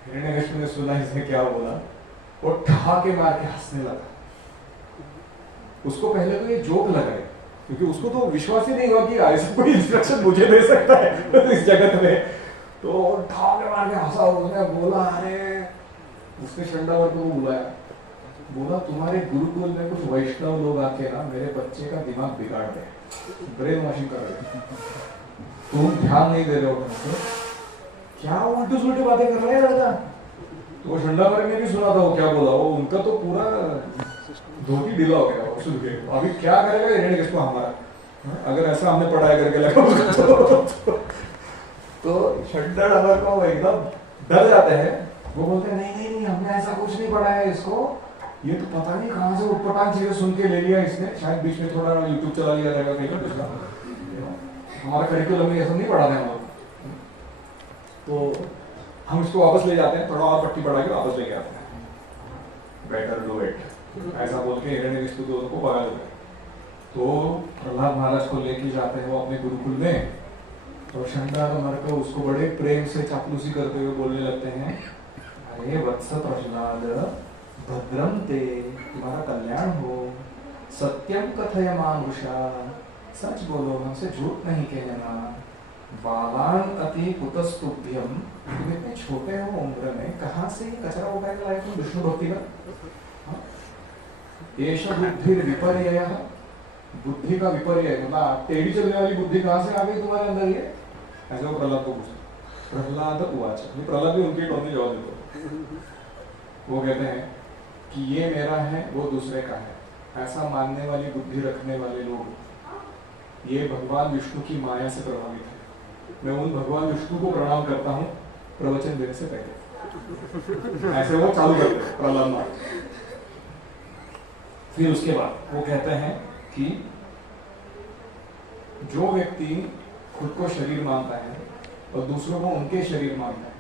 हिरण्यकश्यप ने सुना इसने क्या बोला, वो ठहाके मार के हंसने लगा। उसको पहले तो ये जोक लगा, क्योंकि उसको तो विश्वास ही नहीं हुआ कि ऐसा कोई इंस्ट्रक्शन मुझे दे सकता है इस जगत में। तो ठहाके मार के हंसा, उसने बोला, अरे उसने शंडावर को बुलाया, बोला तुम्हारे गुरुकुल में कुछ वैष्णव लोग आके ना मेरे बच्चे का दिमाग बिगाड़ रहे, ब्रेन वॉशिंग कर रहे, तुम ध्यान नहीं दे रहे हो तुमसे, क्या उल्टी सुल्टी बातें कर रहे हैं राजा। तो वो शंडावर ने भी सुना था वो क्या बोला, वो उनका तो पूरा धोती ढीला हो गया सुन के। अभी क्या करेगा हिरण्यकश्यप हमारा, अगर ऐसा हमने पढ़ाया करके लगा तो शंडावर को एकदम डर जाते हैं। वो बोलते हैं नहीं नहीं नहीं, हमने ऐसा कुछ नहीं पढ़ा है इसको, ये तो पता नहीं कहाँ से उटपटांग चीजें सुन के ले लिया इसने, शायद बीच में थोड़ा यूट्यूब चला लिया रहेगा कहीं ना पिछला, हमारा करिकुलम में ये सब नहीं पढ़ा था हम लोग। तो हम इसको वापस ले जाते हैं, थोड़ा और पट्टी पढ़ा के वापस लेके आते हैं, बेटर डू इट, ऐसा बोल के हिरण्यकश्यप को भगा देते हैं। तो प्रहलाद महाराज को लेके जाते हैं वो अपने गुरुकुल में, तो शंडावर को उसको बड़े प्रेम से चापलूसी करते हुए बोलने लगते हैं, अरे वत्स प्रहलाद, भद्रम ते, तुम्हारा कल्याण हो, सत्यम कथय मानुषा, सच बोलो, हमसे झूठ नहीं कहना, बालान अति कुतस्तुभ्यम, तुम इतने छोटे हो उम्र में, कहाँ से ये कचरा हो पाएगा लाइफ में विष्णु भक्ति का? एष बुद्धि विपर्यय, बुद्धि का विपर्यय, मतलब टेढ़ी चलने वाली बुद्धि कहाँ से आ गई तुम्हारे अंदर? ये ऐसे वो प्रहलाद को पूछा। प्रहलाद उवाच, प्रहलाद भी उनके टोन में जवाब देते, वो कहते हैं कि ये मेरा है वो दूसरे का है, ऐसा मानने वाली बुद्धि रखने वाले लोग ये भगवान विष्णु की माया से प्रभावित है। मैं उन भगवान विष्णु को प्रणाम करता हूँ प्रवचन देने से पहले। ऐसे वो चालू करते हैं प्रहलाद महाराज। फिर उसके बाद वो कहते हैं कि जो व्यक्ति खुद को शरीर मानता है और दूसरों को उनके शरीर मानता है।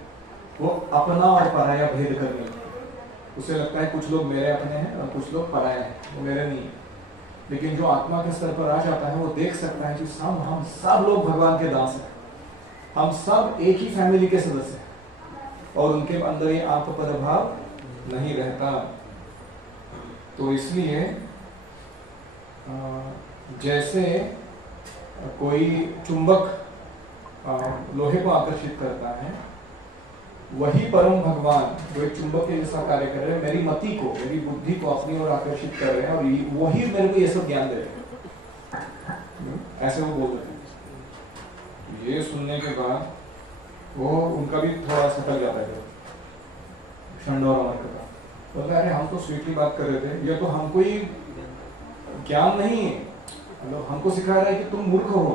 वो अपना और पराया भेद करने लगता है। उसे लगता है कुछ लोग मेरे अपने हैं और कुछ लोग पराये हैं, वो मेरे नहीं है। लेकिन जो आत्मा के स्तर पर आ जाता है वो देख सकता है कि हम सब लोग भगवान के दास हैं, हम सब एक ही फैमिली के सदस्य हैं और उनके अंदर ये आप पर भाव नहीं रहता। तो इसलिए जैसे कोई चुंबक लोहे को आकर्षित करता है, वही परम भगवान जो एक चुंबक के जैसा कार्य कर रहे हैं, मेरी मति को, मेरी बुद्धि को अपनी ओर आकर्षित कर रहे हैं और वही मेरे को ये सब ज्ञान दे रहे हैं। ऐसे वो बोल रहे हैं। ये सुनने के बाद वो उनका भी थोड़ा सटक जाता है क्षण और अमर का। बोलता अरे हम तो स्वीटली बात कर रहे थे, ये तो हमको ही ज्ञान नहीं है, मतलब हमको सिखा रहा है कि तुम मूर्ख हो,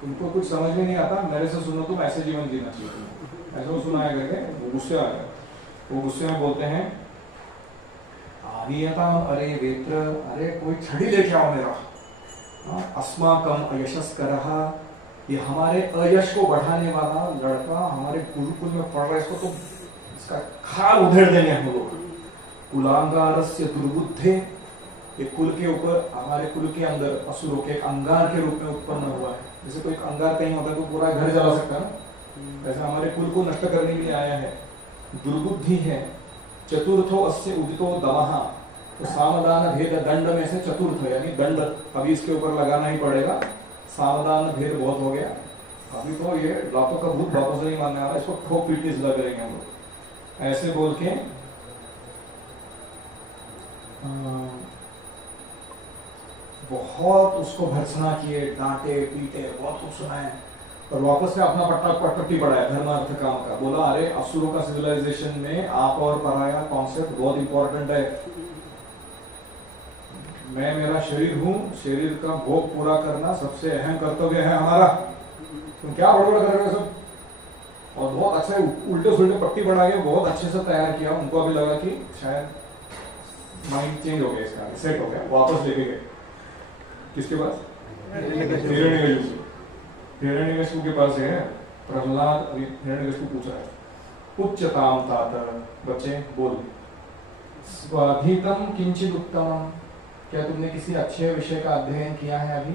तुमको कुछ समझ में नहीं आता, मेरे से सुनो तुम ऐसे जीवन जीना चाहिए तुम्हें। ऐसा वो सुनाया करके वो गुस्से आ गया। वो गुस्से में बोलते हैं आनियता अरे वेत्र, अरे कोई छड़ी लेके आओ मेरा, अस्माकम अयशस करहा, ये हमारे अयश को बढ़ाने वाला लड़का हमारे गुरुकुल में पढ़ रहा है, इसको तो इसका खाल उधेड़ देंगे हम लोग। कुलांगारस्य दुर्बुद्धे, ये कुल के ऊपर, हमारे कुल के अंदर असुरों के अंगार के रूप में उत्पन्न हुआ है। जैसे कोई अंगार कहीं होता है तो पूरा घर जला सकता है, वैसे हमारे कुल को नष्ट करने के लिए आया है। दुर्बुद्धि है। चतुर्थो अस्य उदितो दमहा, तो सामदान भेद दंड में से चतुर्थ यानी दंड अभी इसके ऊपर लगाना ही पड़ेगा। सावधान भेद बहुत हो गया, अभी तो ये लातों का भूत बातों से नहीं मानने वाला, इसको ठोक पीटनी सिला करेंगे हम लोग। ऐसे बोल के बहुत उसको भर्त्सना किए, डांटे पीटे, बहुत कुछ सुनाए और वापस से अपना पट्टी पढ़ाया धर्म अर्थ काम का। बोला अरे असुरों का सिविलाइजेशन में आप और पराया कॉन्सेप्ट बहुत इंपॉर्टेंट है। मैं मेरा शरीर हूँ, शरीर का भोग पूरा करना सबसे अहम कर्तव्य है हमारा। तुम क्या बड़बड़ कर रहे हो सब? और बहुत अच्छे उल्टे सुल्टे पट्टी पढ़ा के बहुत अच्छे से तैयार किया। उनको अभी लगा कि शायद माइंड चेंज हो गया, इसका सेट हो गया, वापस लेके गए किसके पास? हिरण्यकशिपु के पास है। प्रहलाद अभी हिरण्यकशिपु पूछ रहा है उच्चताम तात, बच्चे बोल स्वाधीतम किंचित उत्तमम, क्या तुमने किसी अच्छे विषय का अध्ययन किया है अभी?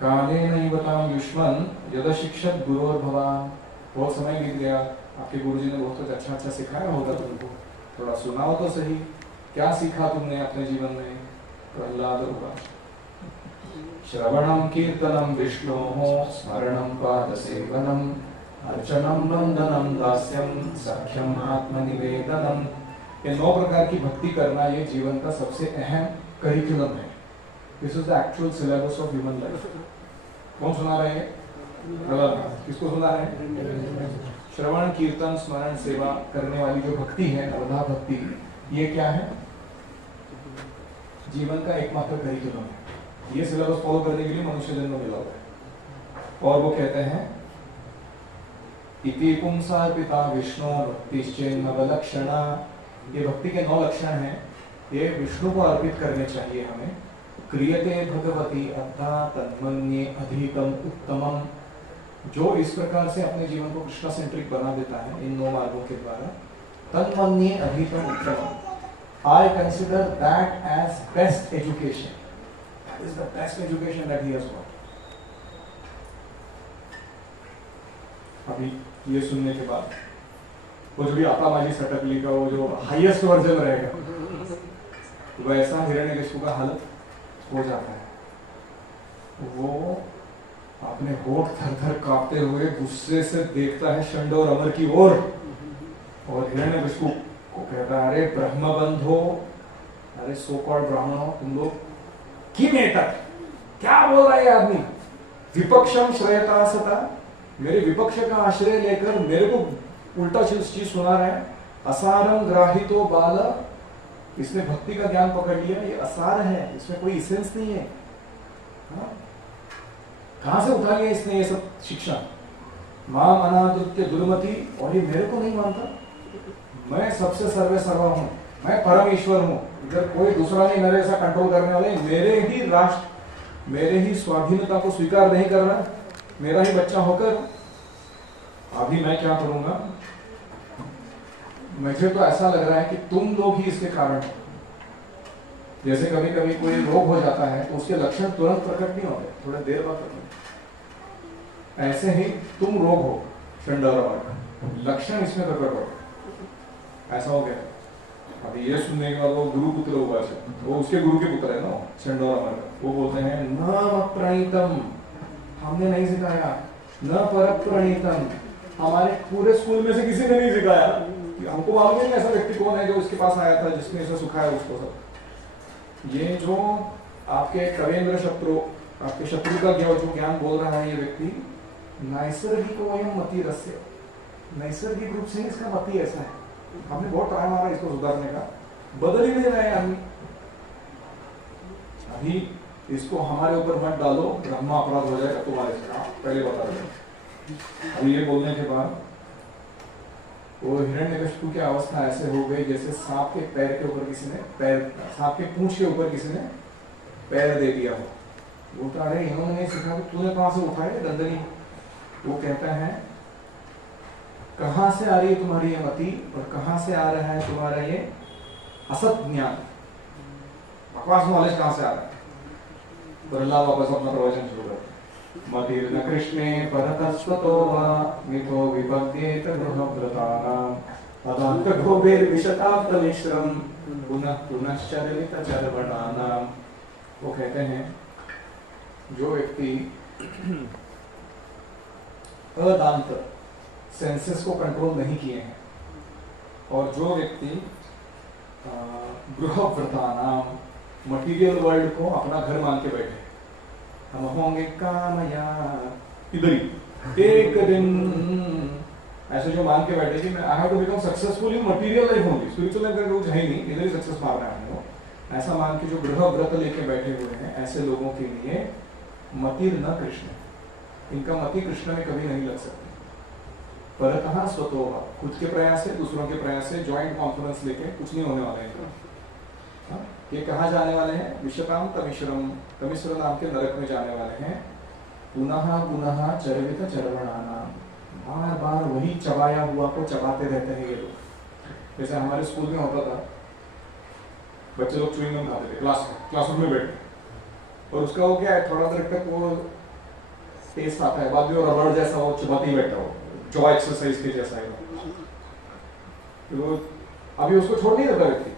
काले नहीं बताओ युष्मन यद शिक्षक गुरु और भगवान, बहुत समय बीत गया, आपके गुरुजी ने बहुत कुछ अच्छा अच्छा सिखाया होगा तुमको, थोड़ा सुनाओ तो सही, क्या सीखा तुमने अपने जीवन में? प्रहलाद होगा श्रवणम कीर्तनम विष्णोः स्मरणम पाद सेवनम अर्चनम वंदनम दास्यम सख्यम आत्मनिवेदनम। ये 9 प्रकार की भक्ति करना ये जीवन का सबसे अहम करिकुलम है। This is the actual syllabus of human life. कौन सुना रहे हैं? किसको सुना रहे हैं? श्रवण कीर्तन स्मरण सेवा करने वाली जो भक्ति है, नवधा भक्ति, ये क्या है? जीवन का एकमात्र करिकुलम है। ये सिलेबस फॉलो करने के लिए मनुष्य जन्म मिला हुआ है। और वो कहते हैं इति पुंसार्पिता विष्णु भक्तिश्चेन्नवलक्षणा, ये भक्ति के 9 लक्षण हैं, ये विष्णु को अर्पित करने चाहिए हमें। क्रियते भगवती अद्धा तन्मन्ये अधिकम उत्तमम, जो इस प्रकार से अपने जीवन को कृष्ण सेंट्रिक बना देता है इन 9 मार्गों के द्वारा, तन्मन्ये अधिकम उत्तमम, I consider that as best education. That is the best education that he has got. अभी ये सुनने के बाद वो जो भी आतामाजी सटकली का वो जो हाईएस्ट वर्जन रहेगा, वैसा हिरण्यकशिपु का हालत हो जाता है। वो अपने होठ थर-थर कांपते हुए गुस्से से देखता है षंड और अमर की ओर और हिरण्यकशिपु को कहता है अरे ब्रह्म बंधो, अरे सो कॉल्ड ब्राह्मणों, तुम लोग किम एतत्, क्या बोल रहा है आदमी? विपक्षम श्रेयता सता, मेरे विपक्ष का आश्रय लेकर मेरे को उल्टा चीज सुना रहे हैं। असारम ग्राहितो बाल, इसने भक्ति का ज्ञान पकड़ लिया, ये असार है, इसमें कोई इसेंस नहीं है। कहां से उठा लिया इसने ये सब शिक्षा? माम अनादृत्य दुर्मति, और ये मेरे को नहीं मानता, मैं सबसे सर्वे सर्वा हूं, मैं परम ईश्वर हूं, इधर कोई दूसरा नहीं मेरे ऐसा कंट्रोल करने वाले, मेरे ही राष्ट्र, मेरे ही स्वाधीनता को स्वीकार नहीं कर रहा, मेरा ही बच्चा होकर अभी मैं क्या करूंगा? मुझे तो ऐसा लग रहा है कि तुम लोग ही इसके कारण हो। जैसे कभी कभी कोई रोग हो जाता है तो उसके लक्षण तुरंत प्रकट नहीं होते, थोड़ा देर बाद प्रकट। ऐसे ही तुम रोग हो चंडौरा, लक्षण इसमें प्रकट हो, ऐसा हो गया। अभी ये सुनने के बाद वो गुरु पुत्र हुआ है, वो उसके गुरु के पुत्र है ना चंडौरा, वो बोलते हैं न प्रणीतम, हमने नहीं सिखाया, न पर प्रणीतम, हमारे पूरे स्कूल में से किसी ने नहीं सिखाया। हमको मालूम नहीं ऐसा व्यक्ति कौन है जो उसके पास आया था जिसने ऐसा सिखाया उसको सब। ये जो आपके कवेंद्र शत्रु, आपके शत्रु का जो ज्ञान बोल रहा है ये व्यक्ति, नैसर्गिक वयम मति रस्य, नैसर्गिक रूप से इसका मति ऐसा है। हमने बहुत ट्राई मारा इसको सुधारने का, बदल ही नहीं रहे आदमी। अभी इसको हमारे ऊपर मत डालो, ब्रह्मा अपराध हो जाएगा तुम्हारे से, पहले बता दो। अभी ये बोलने के बाद वो हिरण्यकशिपु की अवस्था ऐसे हो गई जैसे सांप के पैर के ऊपर किसी ने सांप के पूंछ के ऊपर किसी ने पैर दे दिया हो। बोलता अरे इन्होंने नहीं सीखा तो तूने कहां से उठाए दंडनी? वो कहता है कहां से आ रही है तुम्हारी ये मति और कहां से आ रहा है तुम्हारा ये असत ज्ञान, बकवास नॉलेज कहां से आ रहा है? प्रहलाद वापस अपना प्रवचन शुरू करते, मतिर्न कृष्णे परतस्वतो वा मिथो विपद्येत गृहव्रतानां पदान्तगोभिर्विशताप्तमिश्रं पुनः पुनश्चरितचर्वणानां। वो कहते हैं जो व्यक्ति अदांत सेंसेस को कंट्रोल नहीं किए हैं और जो व्यक्ति गृहव्रतानां मटीरियल वर्ल्ड को अपना घर मान के बैठे, हम होंगे कामया इधर ही एक दिन, ऐसे जो मान के बैठे कि मैं I have to become successful in material life only, spiritual life का कुछ है ही नहीं, इधर ही सक्सेस मार रहे हैं वो, ऐसा मान के जो गृह व्रत लेके बैठे हुए हैं, ऐसे लोगों के लिए मतिर न कृष्ण, इनका मति कृष्ण में कभी नहीं लग सकती। परतः स्वतः, खुद के प्रयास से, दूसरों के प्रयास से, ज्वाइंट कॉन्फ्रेंस लेके कुछ नहीं होने वाला है इनका। ये कहाँ जाने वाले हैं? विशताम तमिश्रम, तमिश्र नाम के नरक में जाने वाले हैं। पुनः पुनः चरवित चरवणाना, बार बार वही चबाया हुआ को चबाते रहते हैं ये लोग। जैसे हमारे स्कूल में होता था, बच्चे लोग च्युइंगम खाते थे क्लासरूम में बैठे, और उसका वो क्या है, थोड़ा देर तक वो टेस्ट आता है, बाद में रबड़ जैसा वो चबाती बैठा हो, जॉ एक्सरसाइज के जैसा है। तो अभी उसको छोड़ नहीं देता व्यक्ति,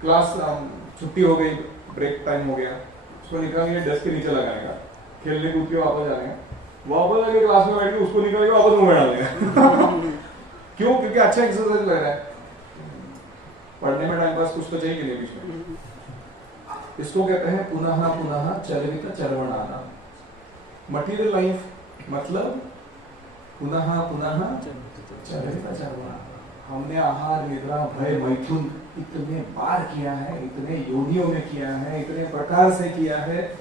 क्लास छुट्टी हो गई, ब्रेक टाइम हो गया, उसको निकाल के डेस्क के नीचे लगाएगा, खेलने कूद के वापस जाएगा, वापस आके क्लास में बैठ के उसको निकाल के वापस मुंह में डालेगा। क्यों? क्योंकि अच्छा एक्सरसाइज लग रहा है। पढ़ने में टाइम पास कुछ तो चाहिए नहीं बीच में। इसको कहते हैं पुनः पुनः चरवित चरवणाना। मटीरियल लाइफ मतलब पुनः पुनः चरवित चरवणाना। हमने आहार निद्रा भय मैथुन इतने बार किया है, इतने योनियों में किया है, इतने प्रकार से किया है,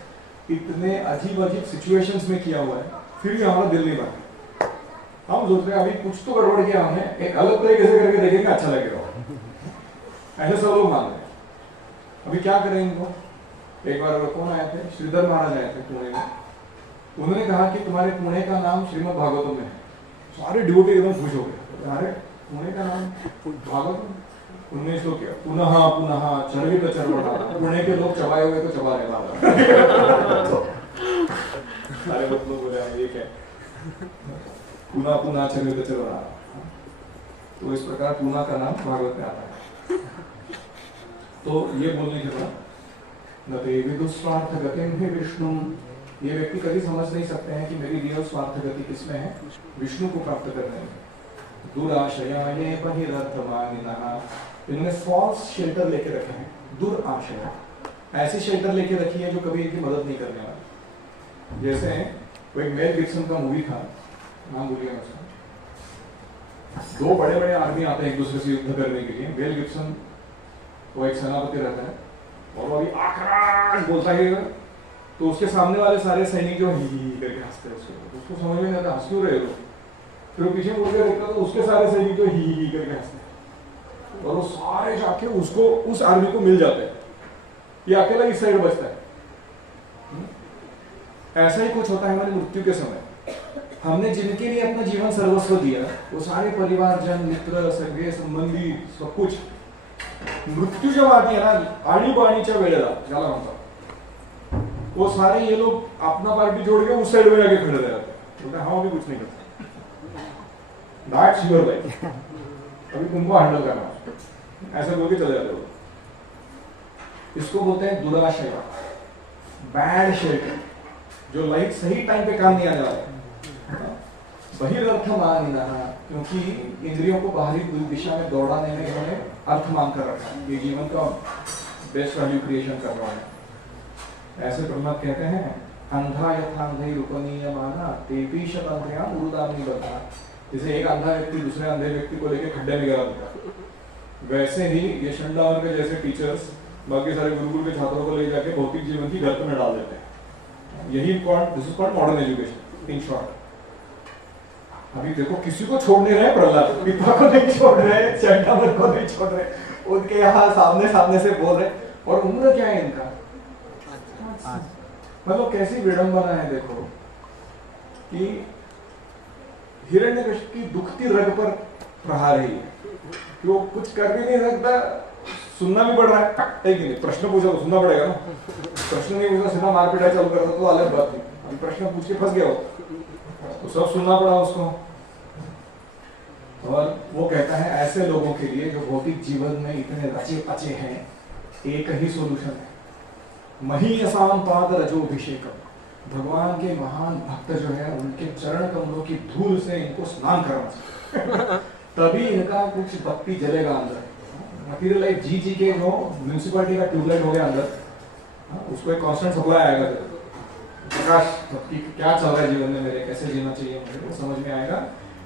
इतने अजीब अजीब सिचुएशंस में किया हुआ है, फिर भी हमारा दिल नहीं बना। हम सोचते हैं अभी कुछ तो गड़बड़ किया हमने, एक अलग तरीके से करके देखेंगे अच्छा लगेगा, ऐसे सब लोग मान रहे हैं। अभी क्या करें इनको? एक बार कौन आए थे, श्रीधर महाराज आए थे पुणे में, उन्होंने कहा कि तुम्हारे पुणे का नाम श्रीमद् भागवतम में है। सारे डिवोटी एकदम खुश हो गए, अरे पुणे का नाम भागवतम। उन्होंने इसको किया पुनः पुनः चरवित चरवणाना, पुणे के लोग चबाए हुए तो चबा रहे बाबा। सारे लोग बोले ये क्या, पुनः पुनः चरवित चरवणाना। तो इस प्रकार पुनः का नाम भागवत में आता है। तो ये बोलने के बाद न ते विदुस्वार्थ गतिम ही विष्णु, ये व्यक्ति कभी समझ नहीं सकते हैं कि मेरी रियल स्वार्थ गति किसमें है, विष्णु को प्राप्त करने में। दुराशया ये बहिरर्थमानिनः, इन्होंने फॉल्स शेल्टर लेके रखे हैं। दुराशया, ऐसी शेल्टर लेके रखी है जो कभी इनकी मदद नहीं करने वाली। जैसे वो एक मेल गिब्सन का मूवी था, नाम भूलिएगा उसका, दो बड़े बड़े आदमी आते हैं एक दूसरे से युद्ध करने के लिए। मेल गिब्सन वो एक सेनापति रहता है और वो अभी आक्राश बोलता है, तो उसके सामने वाले सारे सैनिक जो ही करके हंसते हैं उसको समझ में नहीं आता हंस क्यों रहे हो। फिर पीछे मुड़ के देखता तो उसके सारे सैनिक जो ही करके हंसते हैं, और वो सारे जाके उसको, उस आर्मी को मिल जाते हैं, ये अकेला इस साइड बचता है। ऐसा ही कुछ होता है हमारी मृत्यु के समय। हमने जिनके लिए अपना जीवन सर्वस्व दिया वो सारे परिवारजन, मित्र, सगळे संबंधी सब कुछ मृत्यू जब आती है ना आणीबाणीच्या वेळेला ज्याला म्हणतात, वो सारे ये लोग अपना पार्टी जोड़ के उस साइड में जाके खड़े रहते हैं, बोलते हम अभी कुछ नहीं करते, दैट्स योर लाइफ, अभी तुमको हैंडल करना है, ऐसे बोल के चले जाते हो। इसको बोलते हैं दुराशय, बैड शेल्टर, जो लाइट सही टाइम पे काम नहीं आने वाला। बहिरर्थमानिनः, क्योंकि इंद्रियों को बाहरी दिशा में दौड़ाने में इन्होंने अर्थ मान कर रखा है, ये जीवन का बेस्ट वैल्यू क्रिएशन कर रहा है। ऐसे प्रहलाद कहते हैं अंधा यथांधे रूपनीयमाना तेपी शतंत्र्या उरुदामी बता, जैसे एक अंधा व्यक्ति दूसरे अंधे व्यक्ति को लेकर खड्डे में गिरा देता है, वैसे ही ये शंडावन के जैसे टीचर्स बाकी सारे गुरुकुल के छात्रों को ले जाके भौतिक जीवन की गर्त में डाल देते हैं। यही this is called modern education in short. अभी देखो किसी को छोड़ नहीं रहे प्रहलाद, पिता को नहीं छोड़ रहे, चंडावन को नहीं छोड़ रहे, उनके यहाँ सामने से बोल रहे, और उम्र क्या है इनका, मतलब कैसी विडंबना है देखो कि हिरण्यकशिपु की दुखती रग पर प्रहार है, कि वो कुछ कर भी नहीं सकता, सुनना भी पड़ रहा है कि नहीं, प्रश्न पूछा तो सुनना पड़ेगा ना, प्रश्न नहीं पूछा सीधा मारपीटा चालू करता तो अलग बात नहीं, अभी प्रश्न पूछ के फंस गया हो तो सब सुनना पड़ा उसको। और वो कहता है ऐसे लोगों के लिए जो भौतिक जीवन में इतने रचे पचे हैं, एक ही सोल्यूशन है, महीयसाम पाद रजोभिषेकम, भगवान के महान भक्त जो है उनके चरण कमलों की धूल से इनको स्नान करना चाहिए तभी इनका कुछ भक्ति जलेगा अंदर। मटीरियल लाइफ जी के जो म्यूनिसिपैलिटी का ट्यूबलाइट हो गया अंदर, उसको एक कांस्टेंट सप्लाई आएगा, प्रकाश भक्ति क्या चल रहा है जीवन में मेरे, कैसे जीना चाहिए मुझे, वो समझ में आएगा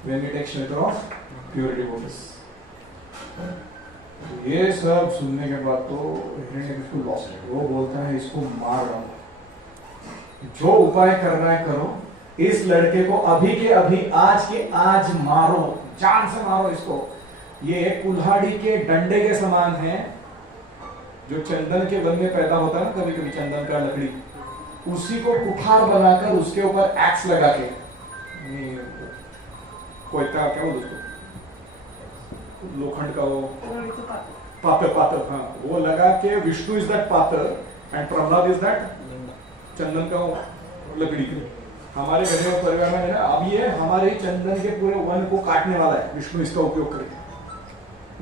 when we take shelter of pure devotees. ये सब सुनने के बाद तो हिरण्यकशिपु लॉस्ट है, वो बोलता है इसको मार डालो, जो उपाय करना है करो, इस लड़के को अभी के अभी आज के आज मारो, जान से मारो इसको। ये कुल्हाड़ी के डंडे के समान है, जो चंदन के वन में पैदा होता है ना कभी कभी चंदन का लकड़ी, उसी को कुठार बनाकर उसके ऊपर एक्स लगा के, कोई क्या बोलते उसको, लोखंड का वो पातर, हाँ वो लगा के, विष्णु इज दैट पातर एंड प्रहलाद इज दैट चंदन का लकड़ी। हमारे घर में परिवार में है ना, अब ये हमारे चंदन के पूरे वन को काटने वाला है, विष्णु इसका उपयोग करेगा,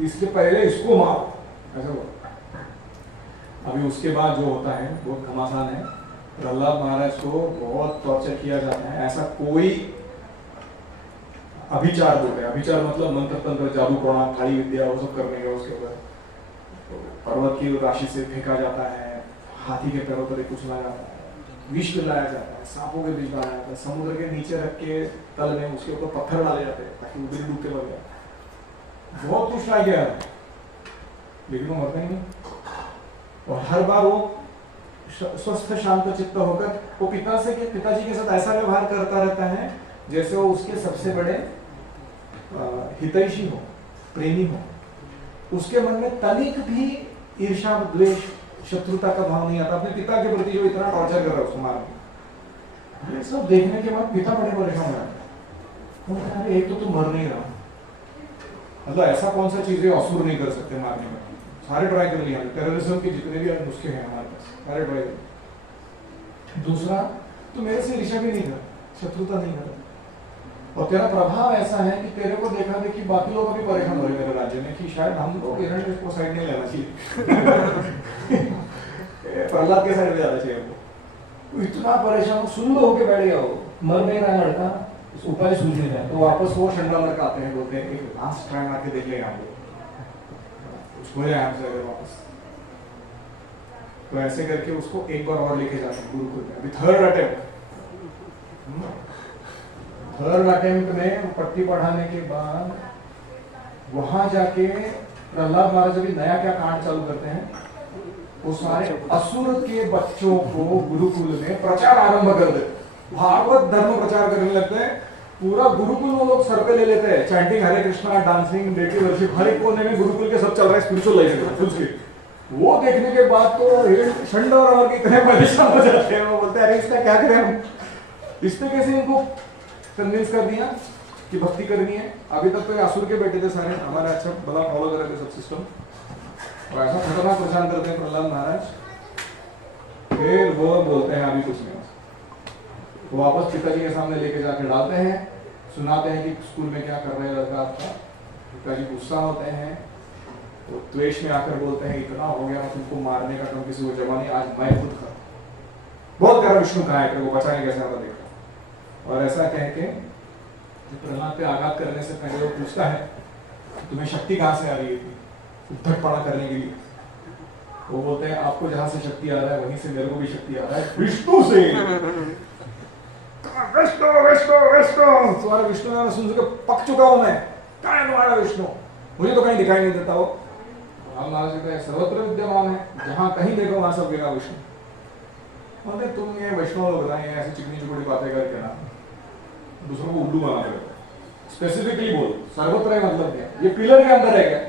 इसके पहले इसको मारो, ऐसा बोला। अभी उसके बाद जो होता है वो घमासान है, प्रहलाद महाराज को बहुत टॉर्चर किया जाता है। ऐसा कोई अभिचार बोलते हैं, अभिचार मतलब मंत्र तंत्र जादू टोना काली विद्या वो सब करने का, उसके ऊपर पर्वत की राशि से फेंका जाता है, हाथी के पैरों पर कुचला जाता है, विष लाया जाता है, सांपों के बीच डाला जाता है, समुद्र के नीचे रख के तल में उसके ऊपर पत्थर डाले जाते हैं ताकि उधर डूबते मर जाए। बहुत कुछ आ गया लेकिन वो मरते नहीं, और हर बार वो स्वस्थ शांत चित्त होकर वो पिताजी के साथ ऐसा व्यवहार करता रहता है जैसे वो उसके सबसे बड़े हितैषी हो, प्रेमी हो। उसके मन में तनिक भी ईर्ष्या, द्वेष, शत्रुता का भाव नहीं आता अपने पिता के प्रति, जो इतना टॉर्चर कर रहा है उसको मारने। ये सब देखने के बाद पिता बड़े परेशान हो जाते हैं, एक तो तू मर नहीं रहा, मतलब ऐसा कौन सा चीज है असुर नहीं कर सकते मारने में, सारे ट्राई कर लिया, टेररिज्म के जितने भी नुस्खे हैं हमारे पास सारे ट्राई कर। दूसरा, तो मेरे से ईर्ष्या भी नहीं कर, शत्रुता नहीं कर, और तेरा प्रभाव ऐसा है कि तेरे को देखा देखी बाकी लोग अभी परेशान हो रहे मेरे राज्य में कि शायद हम लोग हिरण्यकशिपु को साइड नहीं लेना चाहिए प्रहलाद के साइड में जाना चाहिए हमको। इतना परेशान सुन लो होके बैठ गया, वो मर नहीं रहा लड़का, उपाय सूझ नहीं रहा, तो वापस वो शंडावर आते हैं, बोलते हैं एक लास्ट ट्राई मार के देख लेंगे हम लोग, उसको जाए हमसे अगर वापस, तो ऐसे करके उसको एक बार और लेके जाते हैं गुरुकुल में। अभी थर्ड अटेम्प्ट में पट्टी पढ़ाने के बाद वहां जाके प्रहलाद महाराज अभी नया क्या कांड चालू करते हैं, वो सारे असुर के बच्चों को गुरुकुल में प्रचार आरंभ कर देते, भागवत धर्म प्रचार करने लगते हैं। पूरा गुरुकुल वो लोग सर पे ले लेते हैं, चैंटिंग हरे कृष्णा, डांसिंग, डेटी वर्शिप, हर एक कोने में गुरुकुल के सब चल रहा है, स्पिरिचुअल लाइफ। वो देखने के बाद तो शंड और इतने परेशान हो जाते हैं, वो बोलते हैं अरे इसका क्या करें हम, इससे कैसे इनको कन्विंस कर दिया कि भक्ति करनी है। अभी तक तो ये असुर के बेटे थे सारे, हमारे अच्छा भला फॉलो कर रहे थे सब सिस्टम, और ऐसा खतरनाक परेशान करते हैं प्रहलाद महाराज। फिर वो बोलते हैं अभी कुछ नहीं, वो वापस पिताजी के सामने लेके जाके डालते हैं, सुनाते हैं कि स्कूल में क्या कर रहे हैं लड़का आपका। पिताजी गुस्सा होते हैं, वो द्वेष में आकर बोलते हैं इतना हो गया, तुमको मारने का काम किसी को जमा नहीं, आज मैं खुद कर बहुत कह रहा विष्णु कहाँ है, वो बचाने कैसे आता देखा। और ऐसा कह के प्रहलाद पे आघात करने से पहले वो पूछता है तुम्हें शक्ति कहाँ से आ रही है उद्धटपना करने के लिए। वो बोलते हैं आपको जहां से शक्ति आ रहा है वहीं से मेरे को भी शक्ति आ रहा है, विष्णु से। विष्णु विष्णु विष्णु तुम्हारा विष्णु नाम सुन के पक चुका हूं मैं, कहाँ है तुम्हारा विष्णु, मुझे तो कहीं दिखाई नहीं देता। वो राम महाराज जी का सर्वत्र विद्यमान है, जहां कहीं देखो वहां सब जगह विष्णु। बोलते तुम ये वैष्णव लोग ना, ये ऐसी चिकनी चुपड़ी बातें करके ना दूसरों को उल्लू बना रहे हो। स्पेसिफिकली बोल, सर्वत्र मतलब क्या, ये पिलर के अंदर है क्या,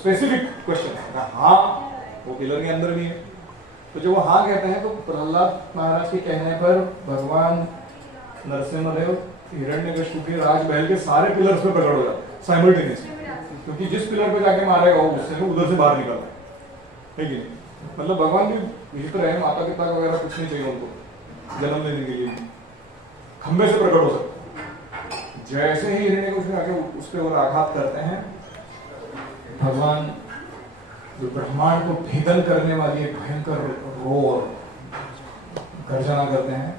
स्पेसिफिक क्वेश्चन है। हाँ वो पिलर के अंदर भी है। तो जब वो हाँ कहते हैं तो प्रहलाद महाराज के कहने पर भगवान नरसिंहदेव हिरण्यकशिपु के राजमहल के सारे पिलर्स पे प्रकट हो जाते साइमल्टेनियसली, क्योंकि जिस पिलर पे जाके मारेगा वो उससे उधर से बाहर निकलता है कि नहीं। मतलब भगवान भी भीतर है, माता पिता वगैरह कुछ नहीं चाहिए उनको जन्म लेने के लिए, खंबे से प्रकट हो सकते। जैसे ही हिरण्यकशिपु आके उस पर और आघात करते हैं, भगवान जो ब्रह्मांड को भेदन करने वाली एक भयंकर रोर गर्जना करते हैं,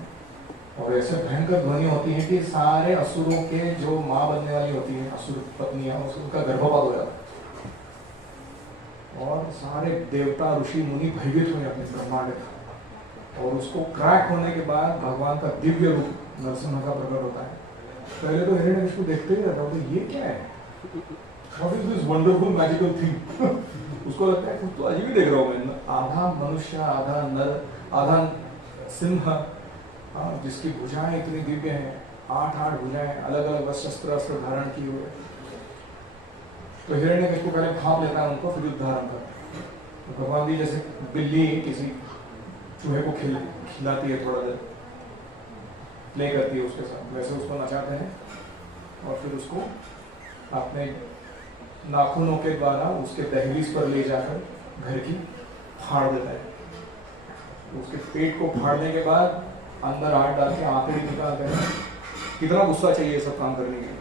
और ऐसे भयंकर ध्वनि होती है कि सारे असुरों के जो माँ बनने वाली होती है असुर पत्नियां, उसका गर्भपात हो जाता है, और सारे देवता ऋषि मुनि भयभीत हुए अपने ब्रह्मांड का। और उसको क्रैक होने के बाद भगवान का दिव्य रूप नरसिंह का प्रकट होता है। पहले तो हिरण्यकशिपु देखते ही रहता, ये क्या है, What is this wonderful magical thing? उसको लगता है कुछ तो अजीब ही देख रहा हूँ मैं, आधा मनुष्य आधा नर आधा सिंह, जिसकी भुजाएं इतनी दिव्य हैं, 8 भुजाएं, अलग अलग शस्त्र अस्त्र धारण किए हुए। तो हिरण्यकशिपु पहले भाप लेता है उनको, फिर युद्ध धारण करता है। तो भगवान भी जैसे बिल्ली किसी चूहे को खिलाती है, थोड़ा देर प्ले करती है उसके साथ, वैसे उसको नचाते हैं और फिर उसको अपने नाखूनों के द्वारा उसके दहलीज पर ले जाकर घर की फाड़ देता है। उसके पेट को फाड़ने के बाद अंदर हाथ डाल के आंतड़ी निकालते हैं। कितना गुस्सा चाहिए सब काम करने के लिए।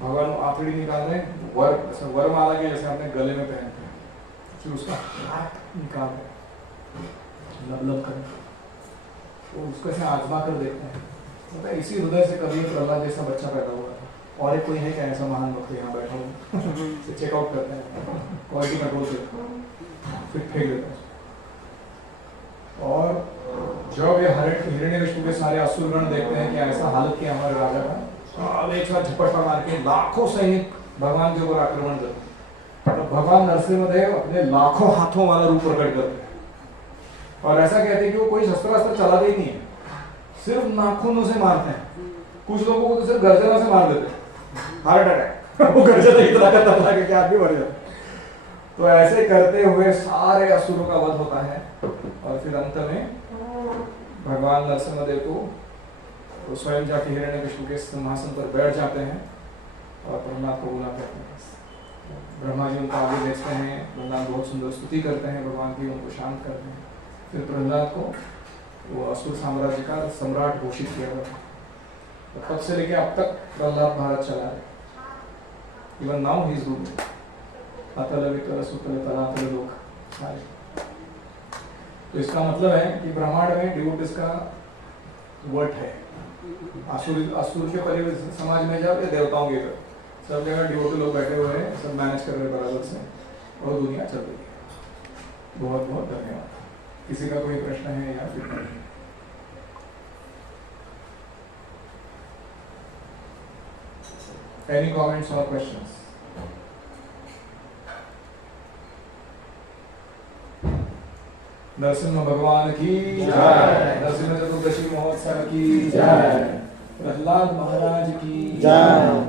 भगवान आंतड़ी निकाल रहे हैं, वरमाला के जैसे अपने गले में पहनते हैं, फिर उसका हाथ निकाल रहे लब लब कर, तो उसको ऐसे आजमा कर देखते हैं। मतलब इसी हृदय से कभी प्रहलाद जैसा बच्चा पैदा हुआ है। और एक कोई है क्या ऐसा महान भक्त यहाँ बैठा हूँ से चेकआउट करते हैं, क्वालिटी कंट्रोल से फिर फेंक देते हैं। और जब ये हिरण्यकशिपु के सारे असुरगण देखते हैं कि ऐसा हालत किया हमारे राजा का, सब एक साथ झपट्टा मार के लाखों सैनिक भगवान के ऊपर आक्रमण करते हैं। तो भगवान नरसिंहदेव अपने लाखों हाथों वाला रूप प्रकट करते हैं, और ऐसा कहते हैं कि वो कोई शस्त्र अस्त्र चलाते ही नहीं है, सिर्फ नाखूनों से मारते हैं। कुछ लोगों को तो सिर्फ गर्जना से मार देते हैं, हार्ट अटैक वो गर्जना इतना खतरनाक है कि आदमी मर जाता है। तो ऐसे करते हुए सारे असुरों का वध होता है, और फिर अंत में भगवान नरसिंहदेव को तो स्वयं जाके हिरण्यकशिपु के सिंहासन पर बैठ जाते हैं और प्रहलाद को बुलाते हैं। ब्रह्मा जी उनको आगे भेजते हैं, प्रहलाद बहुत सुंदर स्तुति करते हैं भगवान की, उनको शांत करते हैं। फिर प्रहलाद को वो असुर साम्राज्य का सम्राट घोषित किया गया। तो तब से लेके अब तक प्रहलाद भारत चला है। Even now he is ruling अतल वितल सुतल तलातल लोक सारे। तो इसका मतलब है कि ब्रह्मांड में डिवोटिस का वट है। असुर के परिवेश समाज में जाओ या देवताओं के घर, सब जगह डिवोटी लोग बैठे हुए हैं, सब मैनेज कर रहे हैं बराबर से, और दुनिया चल रही है। बहुत बहुत धन्यवाद। किसी का कोई प्रश्न है या फिर any comments or questions? Narasimha भगवान की जय, नरसिंह चतुर्दशी महोत्सव की जय, प्रहलाद महाराज की जय,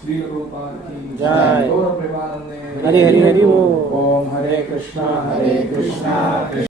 श्री प्रभुपाद की जय, गौर प्रेमानंदे हरि हरि हरि ओम। हरे कृष्णा